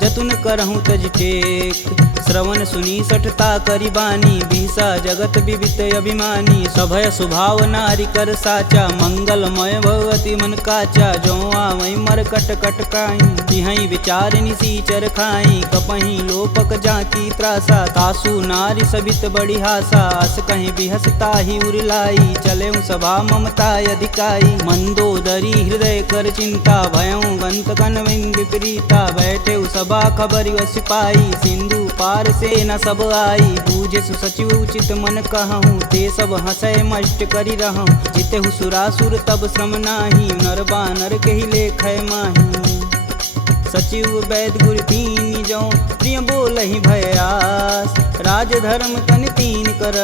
जतुन करहूँ तज टेक श्रवण सुनी सठता करी बानी बिहसा जगत विवित अभिमानी सभय स्वभाव नारी कर साचा मंगलमय भगवती मन काचा जो आवई मर कट कट काई तिहई विचार निसीचर खाई कपही लोपक जाकी त्रासा तासु नारी सबित बड़ी हासा अस कहीं बिहसता ही उरलाई चले सभा ममता अधिकाई मंदोदरी हृदय कर चिंता भयं गंत कनविंद विपरीता बैठे सभा खबर सिपाही सिंधु पार से न सब आई बूझे सचिव उचित मन कहूँ ते सब हंसय मष्ट करी रहूँ जिते सुरासुर तब श्रम नाही नर बानर के ही लेख माही सचिव वैद गुर तीन जो प्रिय बोल ही भयास राज धर्म तन तीन कर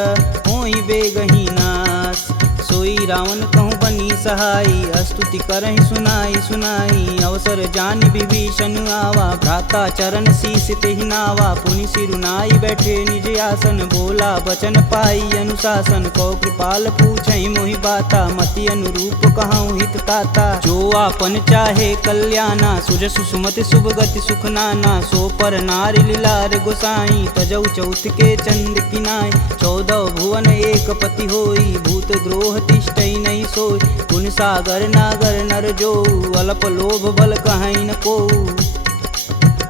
होई बेगही नास सोई रावण कहूँ बनी सहाई स्तुति करहि सुनाई सुनाई अवसर जान विभीषण आवा भ्राता चरण शीस तेहि नावा पुनि सिरुनाई बैठे निज आसन बोला बचन पाई अनुशासन कौ कृपाल पूछहि मोहि बाता मति अनुरूप कहूँ हित ताता जो आपन चाहे कल्याणा सुजसु सुमति शुभ गति सुख नाना सो पर नारी लीलार गोसाई तजौ चौथ के चंद किनाय 14 भुवन एक पति होई भूत द्रोह तिष्ठई नहीं सोई गुण सागर नागर नर जो अल्प लोभ बल कहीं न को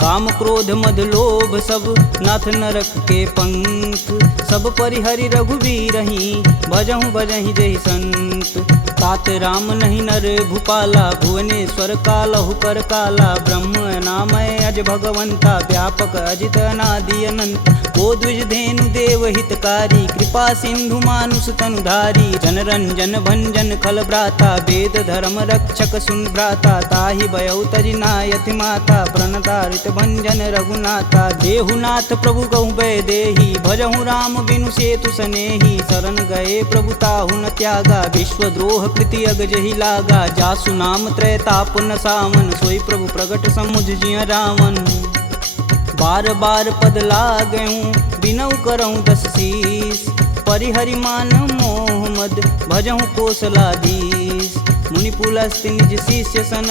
काम क्रोध मद लोभ सब नाथ नरक के पंख सब परिहरि रघुवीरहि भजहु भजहि जहि संत तात राम नहीं नर भूपाला भुवनेश्वर कालहु कर काला ब्रह्म नामय अज भगवंता व्यापक अजित अनादि अनंत को द्विज धेनु देव हितकारी कृपा सिंधु मानुष तनुधारी जन रंजन भंजन खल भ्राता वेद धर्म रक्षक सुन भ्राता ताहि भयउ तजि नायति माता प्रणतारित भंजन रघुनाथा देहुनाथ प्रभु कहु भय देहि भजहु राम बिनु सेतु सनेहि शरण गए प्रभु ताहु न त्यागा विश्वद्रोह कृति अगजहि लागा जासु नाम त्रैताप न सावन सोई प्रभु प्रगट समुझ जिय रावण बार बार पद लागऊं बिनऊ करऊं 10 शीस परिहरि मान मोह मद भजहु कौशलाधीश मुनि पुलस्त निज शिष्य सन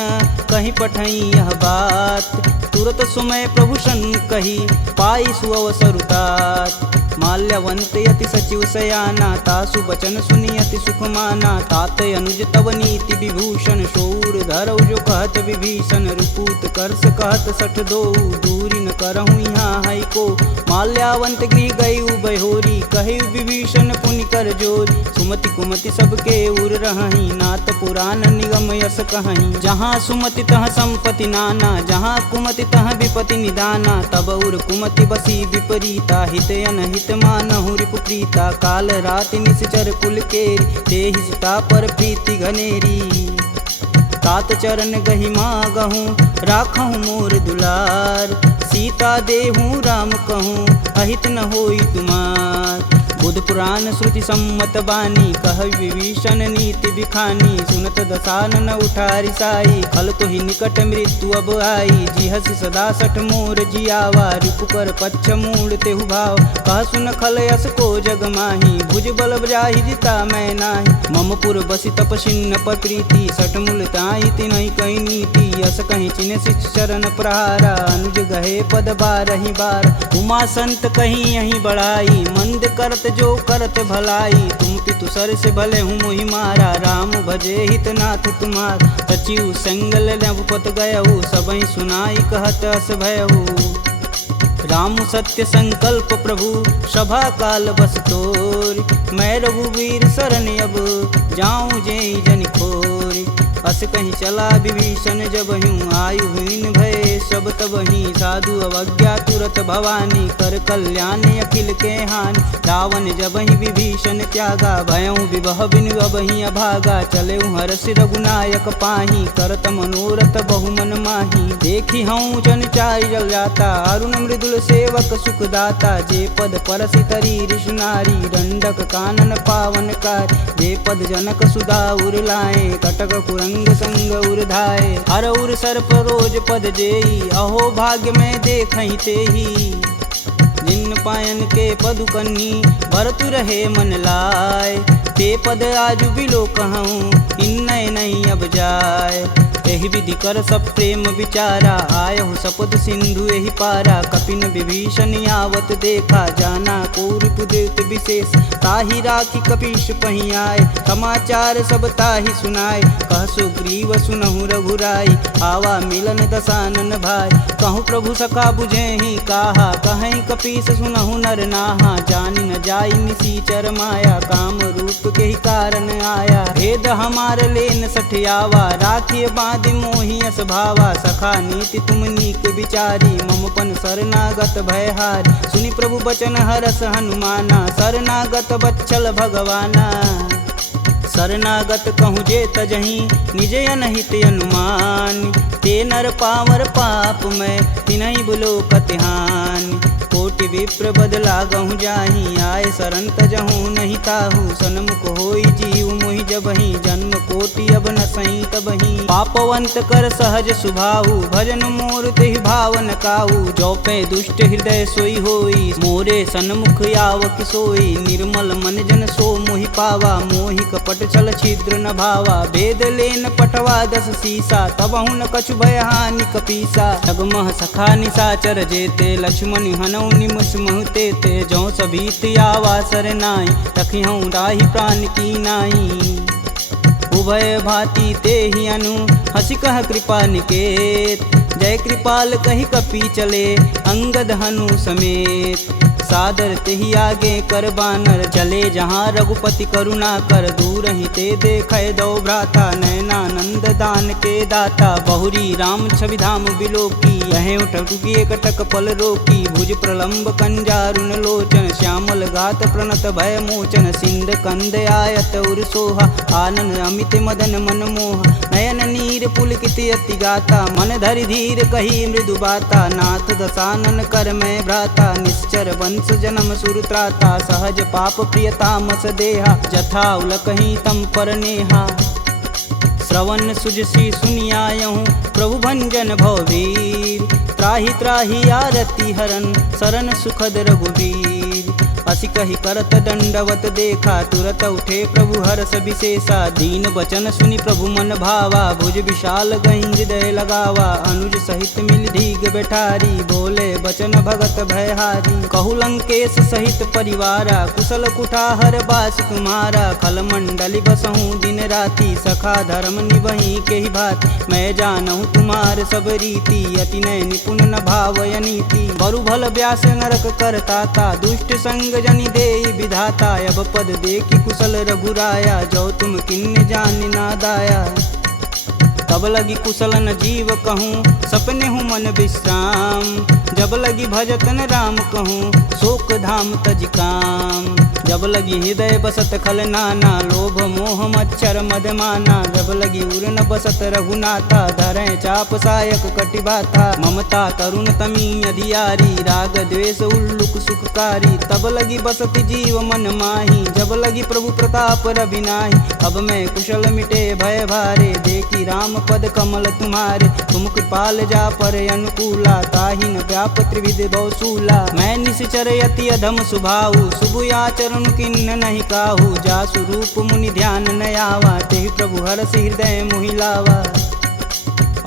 कहीं पठई यह बात तुरत सुमय प्रभु सन कही पाई सुअवसरुतात माल्यवंत यति सचिव सयाना तासु बचन सुनियति सुख माना तात अनुज तव नीति विभूषण शौर धरौ जो कहत विभीषण रुपूत करस कहत सठ दो दूरी न करहूँ यहाँ है को माल्यावंत गृह गई बहोरी कहे विभीषण पुनि कर जोरी सुमति कुमति सबके उर रही नाथ पुराण निगम यस कहीं जहाँ सुमति तह संपत्ति नाना जहाँ कुमति तह विपति निदाना तब उर कुमति बसी विपरीता हित अनहित मानहु रिपुप्रीता काल राति निश्चर कुल केरी देहि सीता पर प्रीति घनेरी तात चरण गहि मागहूँ राखहूँ मोर दुलार सीता देहूँ राम कहूँ अहित न होई तुमार बुध पुराण श्रुति सम्मत बानी, कह विभीषण नीति बिखानी। सुनत दसानन उठारी साई, खल तो ही निकट मृत्यु अब आई। जिहसि सदा सठ मोर जियावा, रिपुकर पच्छ मूड तेहु भाव। कह सुन खल यस को जग माही, भुज बल जाहि जिता मैं नाही। मम पुर बसि तपसिन्न पर प्रीति, सठ मूल ताहि तिनहि कही नीति। यस कहीं चिन्ह शिष चरण प्रहारा, अनुज गहे पद बारहि बार। उमा संत कहीं यहीं बढ़ाई, मंद करत जो करत भलाई। तुम पितु सर से भले हूँ मोहि मारा, राम भजे हित नाथ तुम्हार। सचिव संगल नवपत गयहु, सबहि सुनाई कहत अस भयहु। राम सत्य संकल्प प्रभु, सभा काल बस तोरि। मैं रघुवीर शरण अब, जाऊं जेहि जन खोरि। अस कहीं चला विभीषण जब हूँ, आयुहीन भय सब तब ही। साधु अवज्ञा तुरत भवानी, कर कल्याण अखिल के हानि। रावण जब ही विभीषण त्यागा, भयऊँ विवह बिनु अब ही अभागा। चले हरष रघुनायक पाही, करत मनोरथ बहुमन माही। देखी हूँ जन चारि जल जाता, अरुण मृदुल सेवक सुखदाता। जे पद परसि तरी ऋषि नारी, दंडक कानन पावन कार। जे पद जनक सुधा उर लाए, कटक कुरंग संग उर धाये। हर उर सर्प रोज पद जेई, अहो भाग्य में देखहि तेहि। जिन पायन के पदु कन्ही, भरतु रहे मन लाय। ते पद आजु बिलो कहूँ, इन्नय नहीं अब जाय। एहि विधि कर सब प्रेम विचारा, आयहु सपद सिंधु एहि पारा। कपिन विभीषण आवत देखा, जाना कौरव देत विशेष। ताहि राखी कपीश पही आए, समाचार सब ताहि सुनाए। कह सुग्रीव सुनहु रघुराई, आवा मिलन दसानन भाई। कहूँ प्रभु सखा बुझेहि काहा, कहीं कपीस सुनहु नर नाहा। जानि न जाई निसीचर माया, काम रूप के ही कारण आया। भेद हमार लेन सठियावा, राखिय बांधि मोहि यस भावा। सखा नीति तुम नीक विचारी, ममपन शरणागत भयहार। सुनि प्रभु बचन हरस हनुमाना, शरणागत बच्चल भगवाना। शरणागत कहूँ जे तजहि, निज अनहित अनुमान। ते नर पावर पाप में, तिन्हि बुलोकत हानि। कोटि विप्र बदला गहूँ जाहि, आय शरण तजहूँ नहीं ताहू। सन्मुख होई जीव मोहि जबहि, जन्म कोटि अब न सही तबहि। पापवंत कर सहज सुभाहु, भजन मोर तेहि भावन काहू। जो पे दुष्ट हृदय सोई होई, मोरे सन्मुख आव किसोई। निर्मल मन जन सो मोहि पावा, मोहि कपट छल छिद्र न भावा। भेद लेन पटवा दस सीसा, तबहु न कछु भय हानि कपीसा। जगमह सखा निशाचर जेते, लक्ष्मण हनौ निमिष महते ते। जौ सभीत आवा सरनाई, तखिहूँ राहि प्राण की नाई। उभय भांति ते ही अनु, हंसी कह कृपा निकेत। जय कृपाल कही कपी चले, अंगद हनु समेत। सादर तेहि आगे कर बानर, चले जहाँ रघुपति करुणा कर। दूर ही ते देखे दो भ्राता, नयनानंद दान के दाता। बहुरी राम छवि धाम बिलोकी, यह उठुकी कटक पल रोकी। भुज प्रलंब कंजारुन लोचन, श्यामल गात प्रणत भय मोचन। सिंध कंद आयत उर सोहा, आनन अमित मदन मन मोह। नयन नीर पुलकित अति गाता, मन धरि धीर कही मृदु बाता। नाथ दसानन कर मैं भ्राता, निश्चर वंश जन्म सुर त्राता। सहज पाप प्रियतामस देहा, जथा उलकहि तम पर नेहा। श्रवण सुजसी सुनियायहूँ, प्रभु भंजन भववीर। त्राहि त्राहि आरती हरन, शरण सुखद रघुवीर। असी कही करत दंडवत देखा, तुरत उठे प्रभु हर्ष विशेषा। दीन वचन सुनि प्रभु मन भावा, भुज विशाल गहि हृदय लगावा। अनुज सहित मिल धीग बैठारी, बोले बचन भगत भयहारी। कहु लंकेश सहित परिवारा, कुशल कुठाहर बास तुम्हारा। खल मंडली बसहूँ दिन राति, सखा धर्म निबहि के ही भात। मैं जानहूँ तुम्हार सब रीति, अति नय निपुण न भावय नीति। बरु भल व्यास नरक करताता, दुष्ट संग जनि देई विधाता। अब पद देखि कुशल रघुराया, जो तुम किन्ने जान ना दाया। तब लगी कुशल न जीव कहूँ, सपने हूँ मन विश्राम। जब लगी भजतन राम कहूँ, शोक धाम तज काम। जब लगी हृदय बसत खल नाना, लोभ मोह मच्छर मदमाना। जब लगी उर न बसत रघुनाथा, धरें चाप सायक कटिबाथा। ममता तरुण तमी अधियारी, राग द्वेष उल्लुक सुखकारी। तब लगी बसत जीव मन माही, जब लगी प्रभु प्रताप रविनाही। अब मैं कुशल मिटे भय भारे, देखी राम पद कमल तुम्हारे। तुम कृपाल जा पर अनुकूला, ताहि न व्याप त्रिविध बहुसूला। मैं निश्चर यति अधम सुभाऊ, शुभ आचरण किन्न नहीं काहू। जासु रूप मुनि ध्यान न आवा, तेहि प्रभु हरषि हृदय मोहि लावा।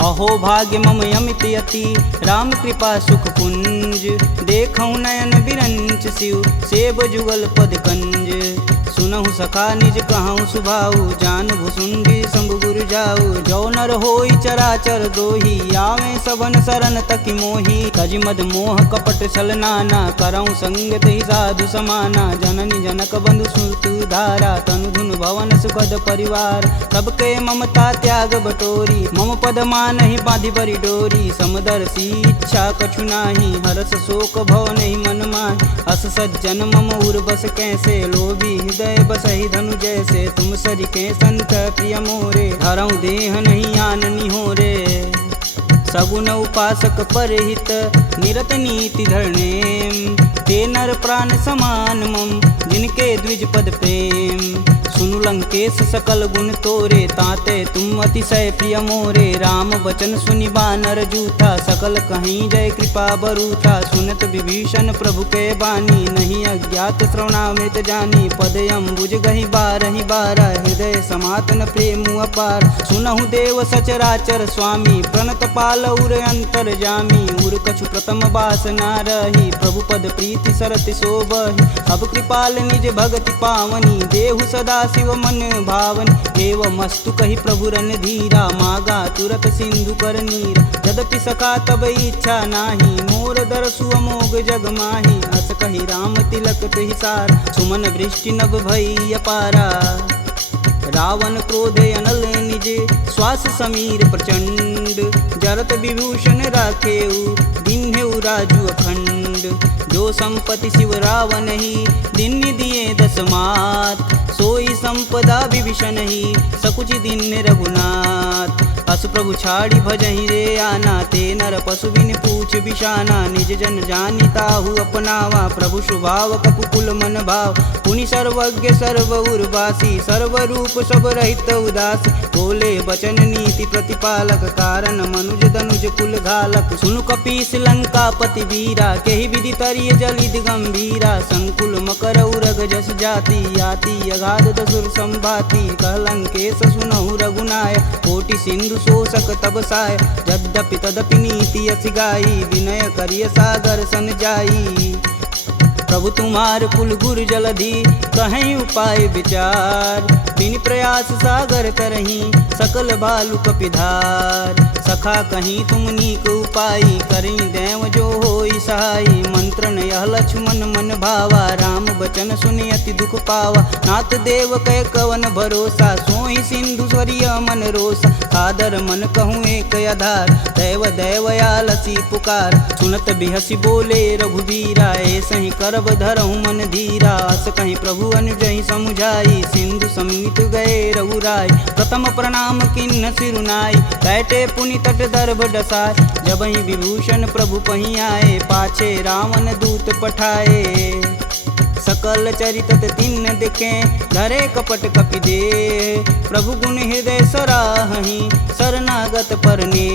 अहो भाग्य मम यमित यति, राम कृपा सुख कुंज। देखऊँ नयन बिरंच शिव, सेब जुगल पद कंज। सुनहु सखा निज कहूँ सुभाऊ, जान भुसुंडी शंभु गुरु जाऊ। जो नर होई चराचर द्रोही, आवे सबन शरण तकि मोही। तज मद मोह कपट छल नाना, करऊँ संगत ही साधु समाना। जननी जनक बंधु सुत धारा, तनु धुन भवन सुखद परिवार। सबके ममता त्याग बटोरी, मम पद मानहि बांधि बरी डोरी। समदर्शी इच्छा कछु नाही, हरस शोक भव नहीं मन माहि। अस सज्जन मम उर बस कैसे, लोभी हृदय बसहि धनु जैसे। तुम सरिके संत प्रिय मोरे, धरऊँ देह नहीं आननी हो रे। सगुन उपासक परहित, निरत नीति धरनेम। ते नर प्राण समान मम, जिनके द्विज पद प्रेम। सुनु लंकेश सकल गुण तोरे, ताते तुम अतिशय प्रिय मोरे। राम बचन सुनि बानर जूथा, सकल कहीं जय कृपा बरूथा। सुनत विभीषण प्रभु के बानी, नहीं अज्ञात श्रवणामृत जानी। पद अम्बुज गहि बारहि बारा, हृदय समातन प्रेम अपार। सुनहु देव सचराचर स्वामी, प्रणत पाल उर अंतर जामी। उर कछु प्रथम बास ना रही, प्रभु पद प्रीति सरति शोभहि। अब कृपाल निज भगति पावनी, देहु सदा शिव मन भावनी। एवं मस्तु कही प्रभु रन धीरा, मागा तुरत सिंधु कर नीर। यद्यपि सखा तब इच्छा नाही, मोर दरसु अमोघ जग माही। अस कही राम तिलक तुहि सार, सुमन वृष्टि नभ भई अपारा। रावण क्रोधे अनल निज, श्वास समीर प्रचंड। जरत विभूषण राखेऊ, दिन्हेऊ राजु अखंड। जो संपत्ति शिव रावण ही, दिन दिए दस मात। सोई संपदा विभीषण ही, सकुच दिन रघुनाथ। अस प्रभु छाड़ी भजहि रे आना, ते नर पशु बिन पूछ बिशाना। निज जन जानि ताहु अपनावा, प्रभु स्वभाव कपुकुल मन भाव। पुनि सर्वज्ञ सर्व उर्वासी, सर्वरूप सब रहित उदासी। बोले बचन नीति प्रतिपालक, कारण मनुज धनुज कुल घालक। सुनु कपीस लंकापति वीरा, केहि विधि तरिय जलिद गंभीरा। संकुल मकर उरग जस जाति, याति अगाध दसुर संभाति। कह लंकेश सुनहु रघुनाय, कोटि सिंधु शोषक तब साय। यद्यपि तदपि नीति यस गाई, विनय करिय सागर सन जाई। प्रभु तुम्हार कुल गुर जलधि, कहीं उपाय विचार। बिन प्रयास सागर तरही, सकल बालु कपिधार। सखा कहीं तुम नीक उपाय, करी देव जो होई सहाई। मंत्र न यह लक्ष्मण मन भावा, राम बचन सुनि अति दुख पावा। नाथ देव कह कवन भरोसा, सोहि सिंधु स्वरिय मन रोसा। सादर मन कहूँ एक आधार, दैव दैवयालसी पुकार। सुनत बिहसी बोले रघुबीरा, ऐसे ही करब धरहु मन धीरा। अस कहीं प्रभु अनुजहि समुझाई, सिंधु समीत गए रघुराय। प्रथम प्रणाम किन्न सिरुनाई, बैठे पुनि तट दर्भ डसाय। जब ही विभूषण प्रभु पही आए, पाछे रावण दूत पठाए। सकल चरितत तिन्न दिखे, धरे कपट कपि दे। प्रभु गुण हृदय सराहहि, शरणागत परने।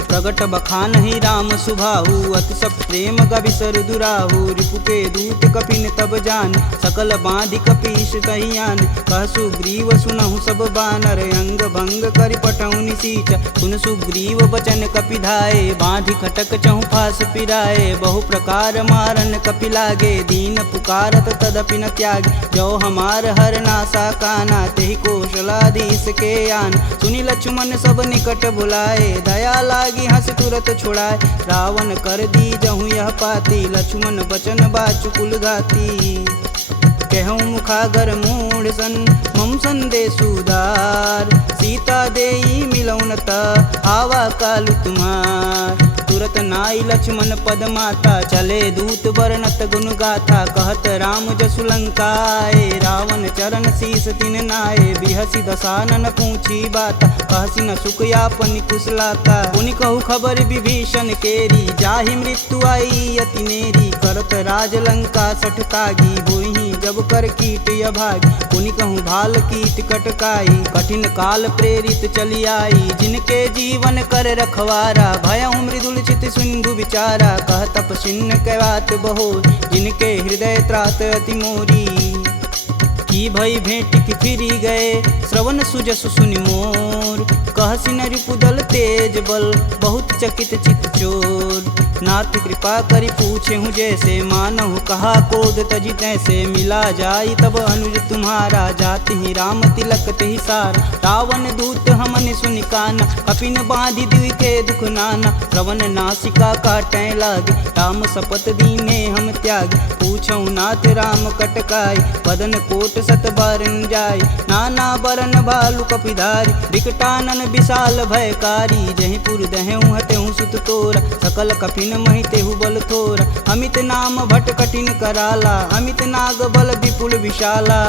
प्रगट बखानहि राम सुभाहु, अति सब प्रेम गविसर दुराहु। रिपु के दूत कपिन तब जान, सकल बांधि कपीश तहियान। कह सुग्रीव सुनहु सब बानर, अंग भंग करि पठौनि निसीच। सुन सुग्रीव बचन कपि धाये, बांधि खटक चहु फास पिराए। बहु प्रकार मारन कपि लागे, दीन पुकारत तदपि न त्यागे। जो हमार हर नासा काना, तेहि कौशलाधीश के आन। सुनि लक्ष्मण सब निकट बुलाए, दया लागी हंस तुरत छुड़ाए। रावण कर दी जहु यह पाती, लक्ष्मण बचन बाचु कुल घाती। कहूँ मुखागर मूढ़ सन, मम संदेश उदार। सीता देई मिलौन त, आवा कालु तुम्हार। तुरत नाई लक्ष्मण पद माता, चले दूत बरनत गुण गाथा। कहत राम जसु लंकाए, रावण चरण शीस तिन नाये। बिहसी दसानन पूछी बात, कहसी न सुख यापन कुशलाता। पुनि कहु खबर विभीषण केरी, जाहि मृत्यु आई अति नेरी। करत राज लंका सठ तागी, होहि जब कर कीट अभागी। पुनि कहूँ भाल कीट कटकाई, कठिन काल प्रेरित चली आई। जिनके जीवन कर रखवारा, भयउ मृदुल चित सिंधु विचारा। कह तपसिन्न कै बात बहो, जिनके हृदय त्रात अति मोरी। की भई भेंट की फिरी गए, श्रवण सुजसु सुनि मोर। कहसी न रिपुदल तेज बल, बहुत चकित चित चोर। नाथ कृपा करि पूछे हूँ जैसे, मानहु कहा क्रोध तजि तैसे। मिला जाई तब अनुज तुम्हारा, जाति ही राम तिलक तेहि सार। रावण दूत हमन सुनि काना, कपिन बांधि दिवि के दुख नाना। श्रवण नासिका काटै लागे, राम शपथ दीने हम त्यागे। पूछौ नाथ राम कटकाई, बदन कोट सत बारन जाय। नाना बरन भालु कपिधारी, विकटानन विशाल भयकारी। जहीं पुर दहेउ हतेउ सुत तोरा, सकल कपिन महि तेहु बल थोरा। अमित नाम भट कठिन कराला, अमित नाग बल विपुल विशाला।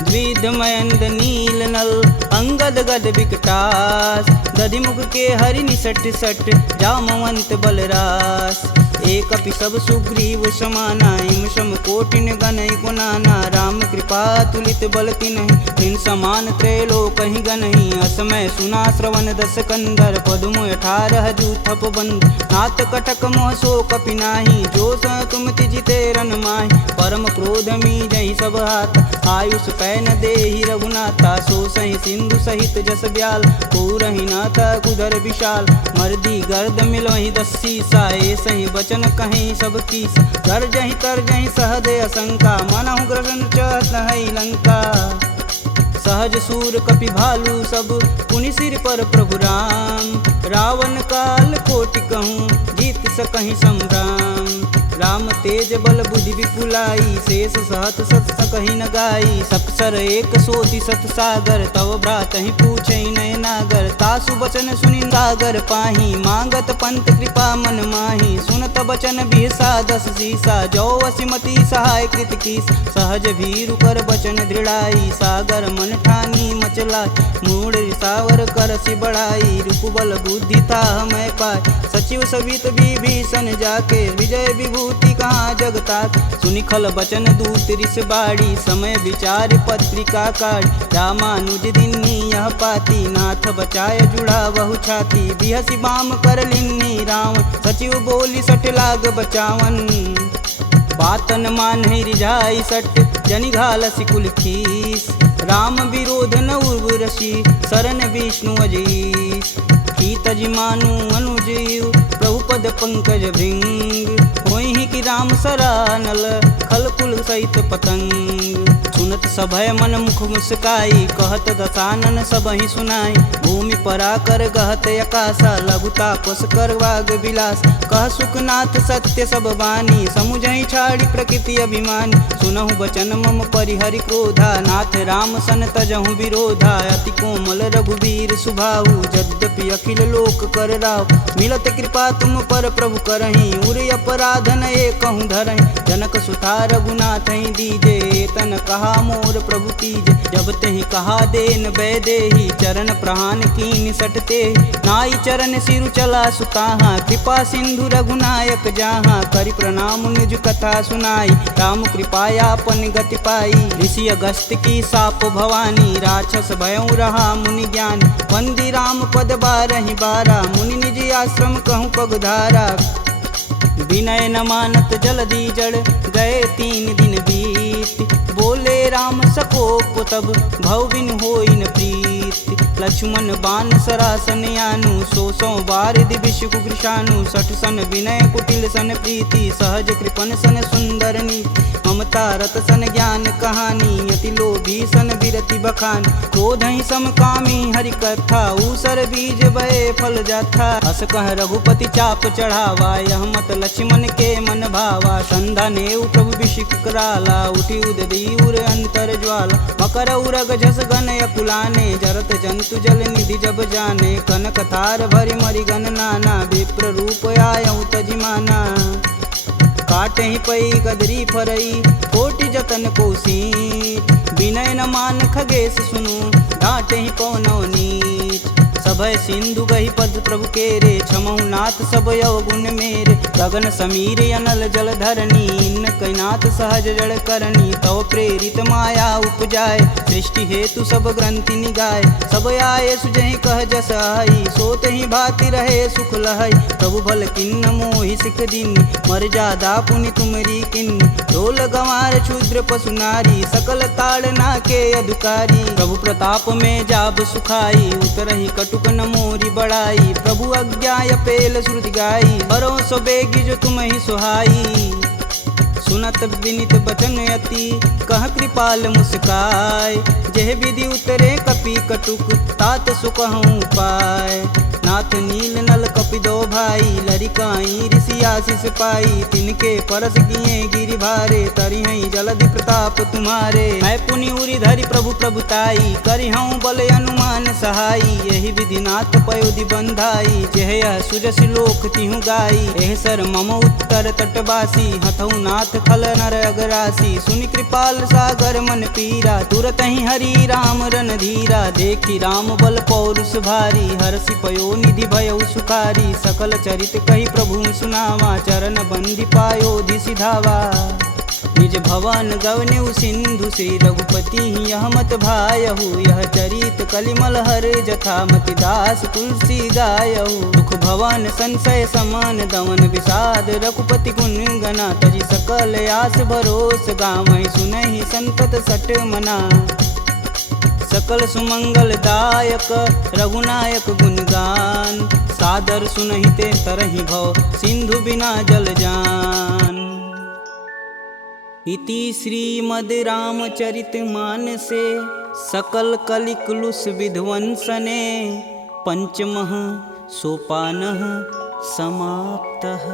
द्विध मयंद नील नल, अंगद गद विकटास। दधिमुख के हरि निसट सट, जामवंत बलरास। एक अपि सब सुग्रीव समाना, इम सम कोटिन गनहि गुनाना। राम कृपा तुलित बल तिन्हि, तिन समान त्रैलोकहि गनहि। असमय सुना श्रवण दस कंदर, पदुम 18 जूथप बंद। नाथ कटक मोह सो कपि नाही, जो स तुम तिजिते रन माहि। परम क्रोध मीजहि सब हाथ, आयुष पै न देहि रघुनाथा। सो सहि सिंधु सहित जस ब्याल, पूरहि नाथा कुधर विशाल। मर्दी गर्द मिलहि 10 सीसा, सही बचन कहीं सब कीस। गर्जहि तरजहि सहदे असंका, मनहु ग्रसन चहत है लंका। सहज सूर कपि भालू सब, पुनि सिर पर प्रभु राम। रावण काल कोटि कहूँ, जीत सकहि संग्राम। राम तेज बल बुद्धि विपुलाई, शेष सहत सत सकहि न गाई। सकसर एक सोति सत सागर, तव भ्रातहि पूछै नय नागर। तासु बचन सुनि सागर पाही, मांगत पंत कृपा मन माही। सुनत बचन बिहसा 10 सीसा, जो वसिमति सहाय कृत कीस। सहज भीरु कर बचन दृढ़ाई, सागर मन ठानी मचला। मूढ़ रिसावर करसि बढ़ाई, रूप बल बुद्धि था मैं पाय। सचिव सवित विभीषण जाके, विजय विभूति कहाँ जगता। सुनि खल बचन दूत रिस बाड़ी, समय विचार पत्रिका काढ़। रामानुज दिन्नी यह पाती, नाथ बचाय जुड़ा बहु छाती। बिहसी बाम कर लिन्नी रावण, सचिव बोली सठ लाग बचावन। बातन मानहि रिझाई सट, जनि घालसि कुल खीस। राम विरोध न उर्वरसी, शरण विष्णु अजीस। की तजि मानु अनुजीव, प्रभु पद पंकज भृंग। होहि कि राम सरानल, खल कुल सहित पतंग। सुनत सभय मन मुख मुस्काई, कहत दसानन सबहि सुनाई। भूमि परा कर गहत आकाशा, लघुता पस कर वाग विलास। कह सुखनाथ सत्य सब बानी, समुझहि छाड़ी प्रकृति अभिमानी। सुनहु बचन मम परिहरि क्रोधा, नाथ राम सन तजहु विरोधा। अति कोमल रघुवीर सुभाऊ, यद्यपि अखिल लोक कर राव। मिलत कृपा तुम पर प्रभु करहि, उर अपराध न एकहु धरहि। जनक सुता रघुनाथ दीजे, तन कहा मोर प्रभु तीजे। जब तेहि कहा देन वैदेही, चरण प्रहान कीन सटते। नाई चरण सिरु चला सुताहा, कृपा सिंधु रघुनायक जहाँ। करि प्रणाम निज कथा सुनाई, राम कृपायापन गति पाई। ऋषि अगस्त की साप भवानी, राक्षस भयउ रहा मुनि ज्ञानी। वंदी राम पद 12 बारा, मुनि निज आश्रम कहूँ पगधारा। विनय न मानत जलधि जड़, गए 3 दिन बीत। बोले राम सकोप तब, भव बिन होई न प्रीत। लक्ष्मण बान सरासन यानु, 100 बार दिविश कुकृशानु। 60 सन विनय कुटिल सन प्रीति, सहज कृपन सन सुंदर नीति। ममता रत सन ज्ञान कहानी, अति लोभी सन विरति बखान। क्रोधहि समकामी हरि कथा, ऊसर बीज बए फल जाथा। अस कह रघुपति चाप चढ़ावा, यह मत लक्ष्मण के मन भावा। संधा नेउ प्रभु बिषिक कराला, उठी उददी उर अंतर ज्वाला। मकर उरग झस गन अकुलाने, जरत जंतु जल निधि जब जाने, कनक तार भरि मरिगन नाना, विप्र रूप आयऊ तजिमाना। काटे ही पई गदरी फरई, कोटि जतन कोसी, विनय न मान खगेश सुनु, डांटे ही पवनौ नीच। सभय सिंधु गही पद प्रभु केरे, छमहु नाथ सब अवगुण मेरे। गगन समीर अनल जल धरनी, इन कैनाथ सहज जड़ करनी। तव प्रेरित माया उपजाय, सृष्टि हेतु सब ग्रंथि निगाय। सब आये सुजहि कह जस आई, सोत ही भाति रहे सुख लहै। प्रभु भल किन्न मोहि सिख दीनी, मर्यादा पुनि तुमरी किन्नी। ढोल गंवार क्षुद्र पशु नारी, सकल ताड़ना के अधिकारी। प्रभु प्रताप में जाब सुखाई, उतरहि कटुक न मोरी बड़ाई। प्रभु अज्ञा पेल श्रुति गाई, बरो सो बेगी जो तुम ही सुहाई। सुनत विनित बचन अति, कह कृपाल मुस्काय। जेह विधि उतरे कपि कटुक, तात सुकहूँ पाय। नाथ नील नल कपि दो भाई, लरिकाई ऋषि आशीष पाई। तिनके परस किए गिरि भारे, तरिहै जलधि प्रताप तुम्हारे। मैं पुनि उरि धरि प्रभु प्रभुताई, करिहऊँ बल अनुमान सहाई। यही विधि नाथ पयोधि बंधाई, जेह यह सुजस लोक तिहु गाई। एह सर मम उत्तर तटवासी, हथऊ नाथ खल नर अगरासी। सुनि कृपाल सागर मन पीरा, तुरत ही हरि राम रन धीरा। देखी राम बल पौरुष भारी, हरषि पयो निधि भयउ सुखारी। सकल चरित कही प्रभु सुनावा, चरण बंदी पायोधि सिधावा। निज भवन गवनेउ सिंधु, श्री रघुपति यह मत भायहु। यह चरित कलिमल हर जथा, मति दास तुलसी गायहु। दुख भवन संशय समान, दमन विषाद रघुपति गुण गना। तजि सकल आस भरोस, गावहि सुनहि संतत सट मना। सकल सुमंगल दायक रघुनायक गुणगान, सादर सुनहि ते तरहि भव, सिंधु बिना जल जान। इति श्रीमद् रामचरित मानसे, सकल कलिकुलुष विध्वंसने। पंचमः सोपानः समाप्तः।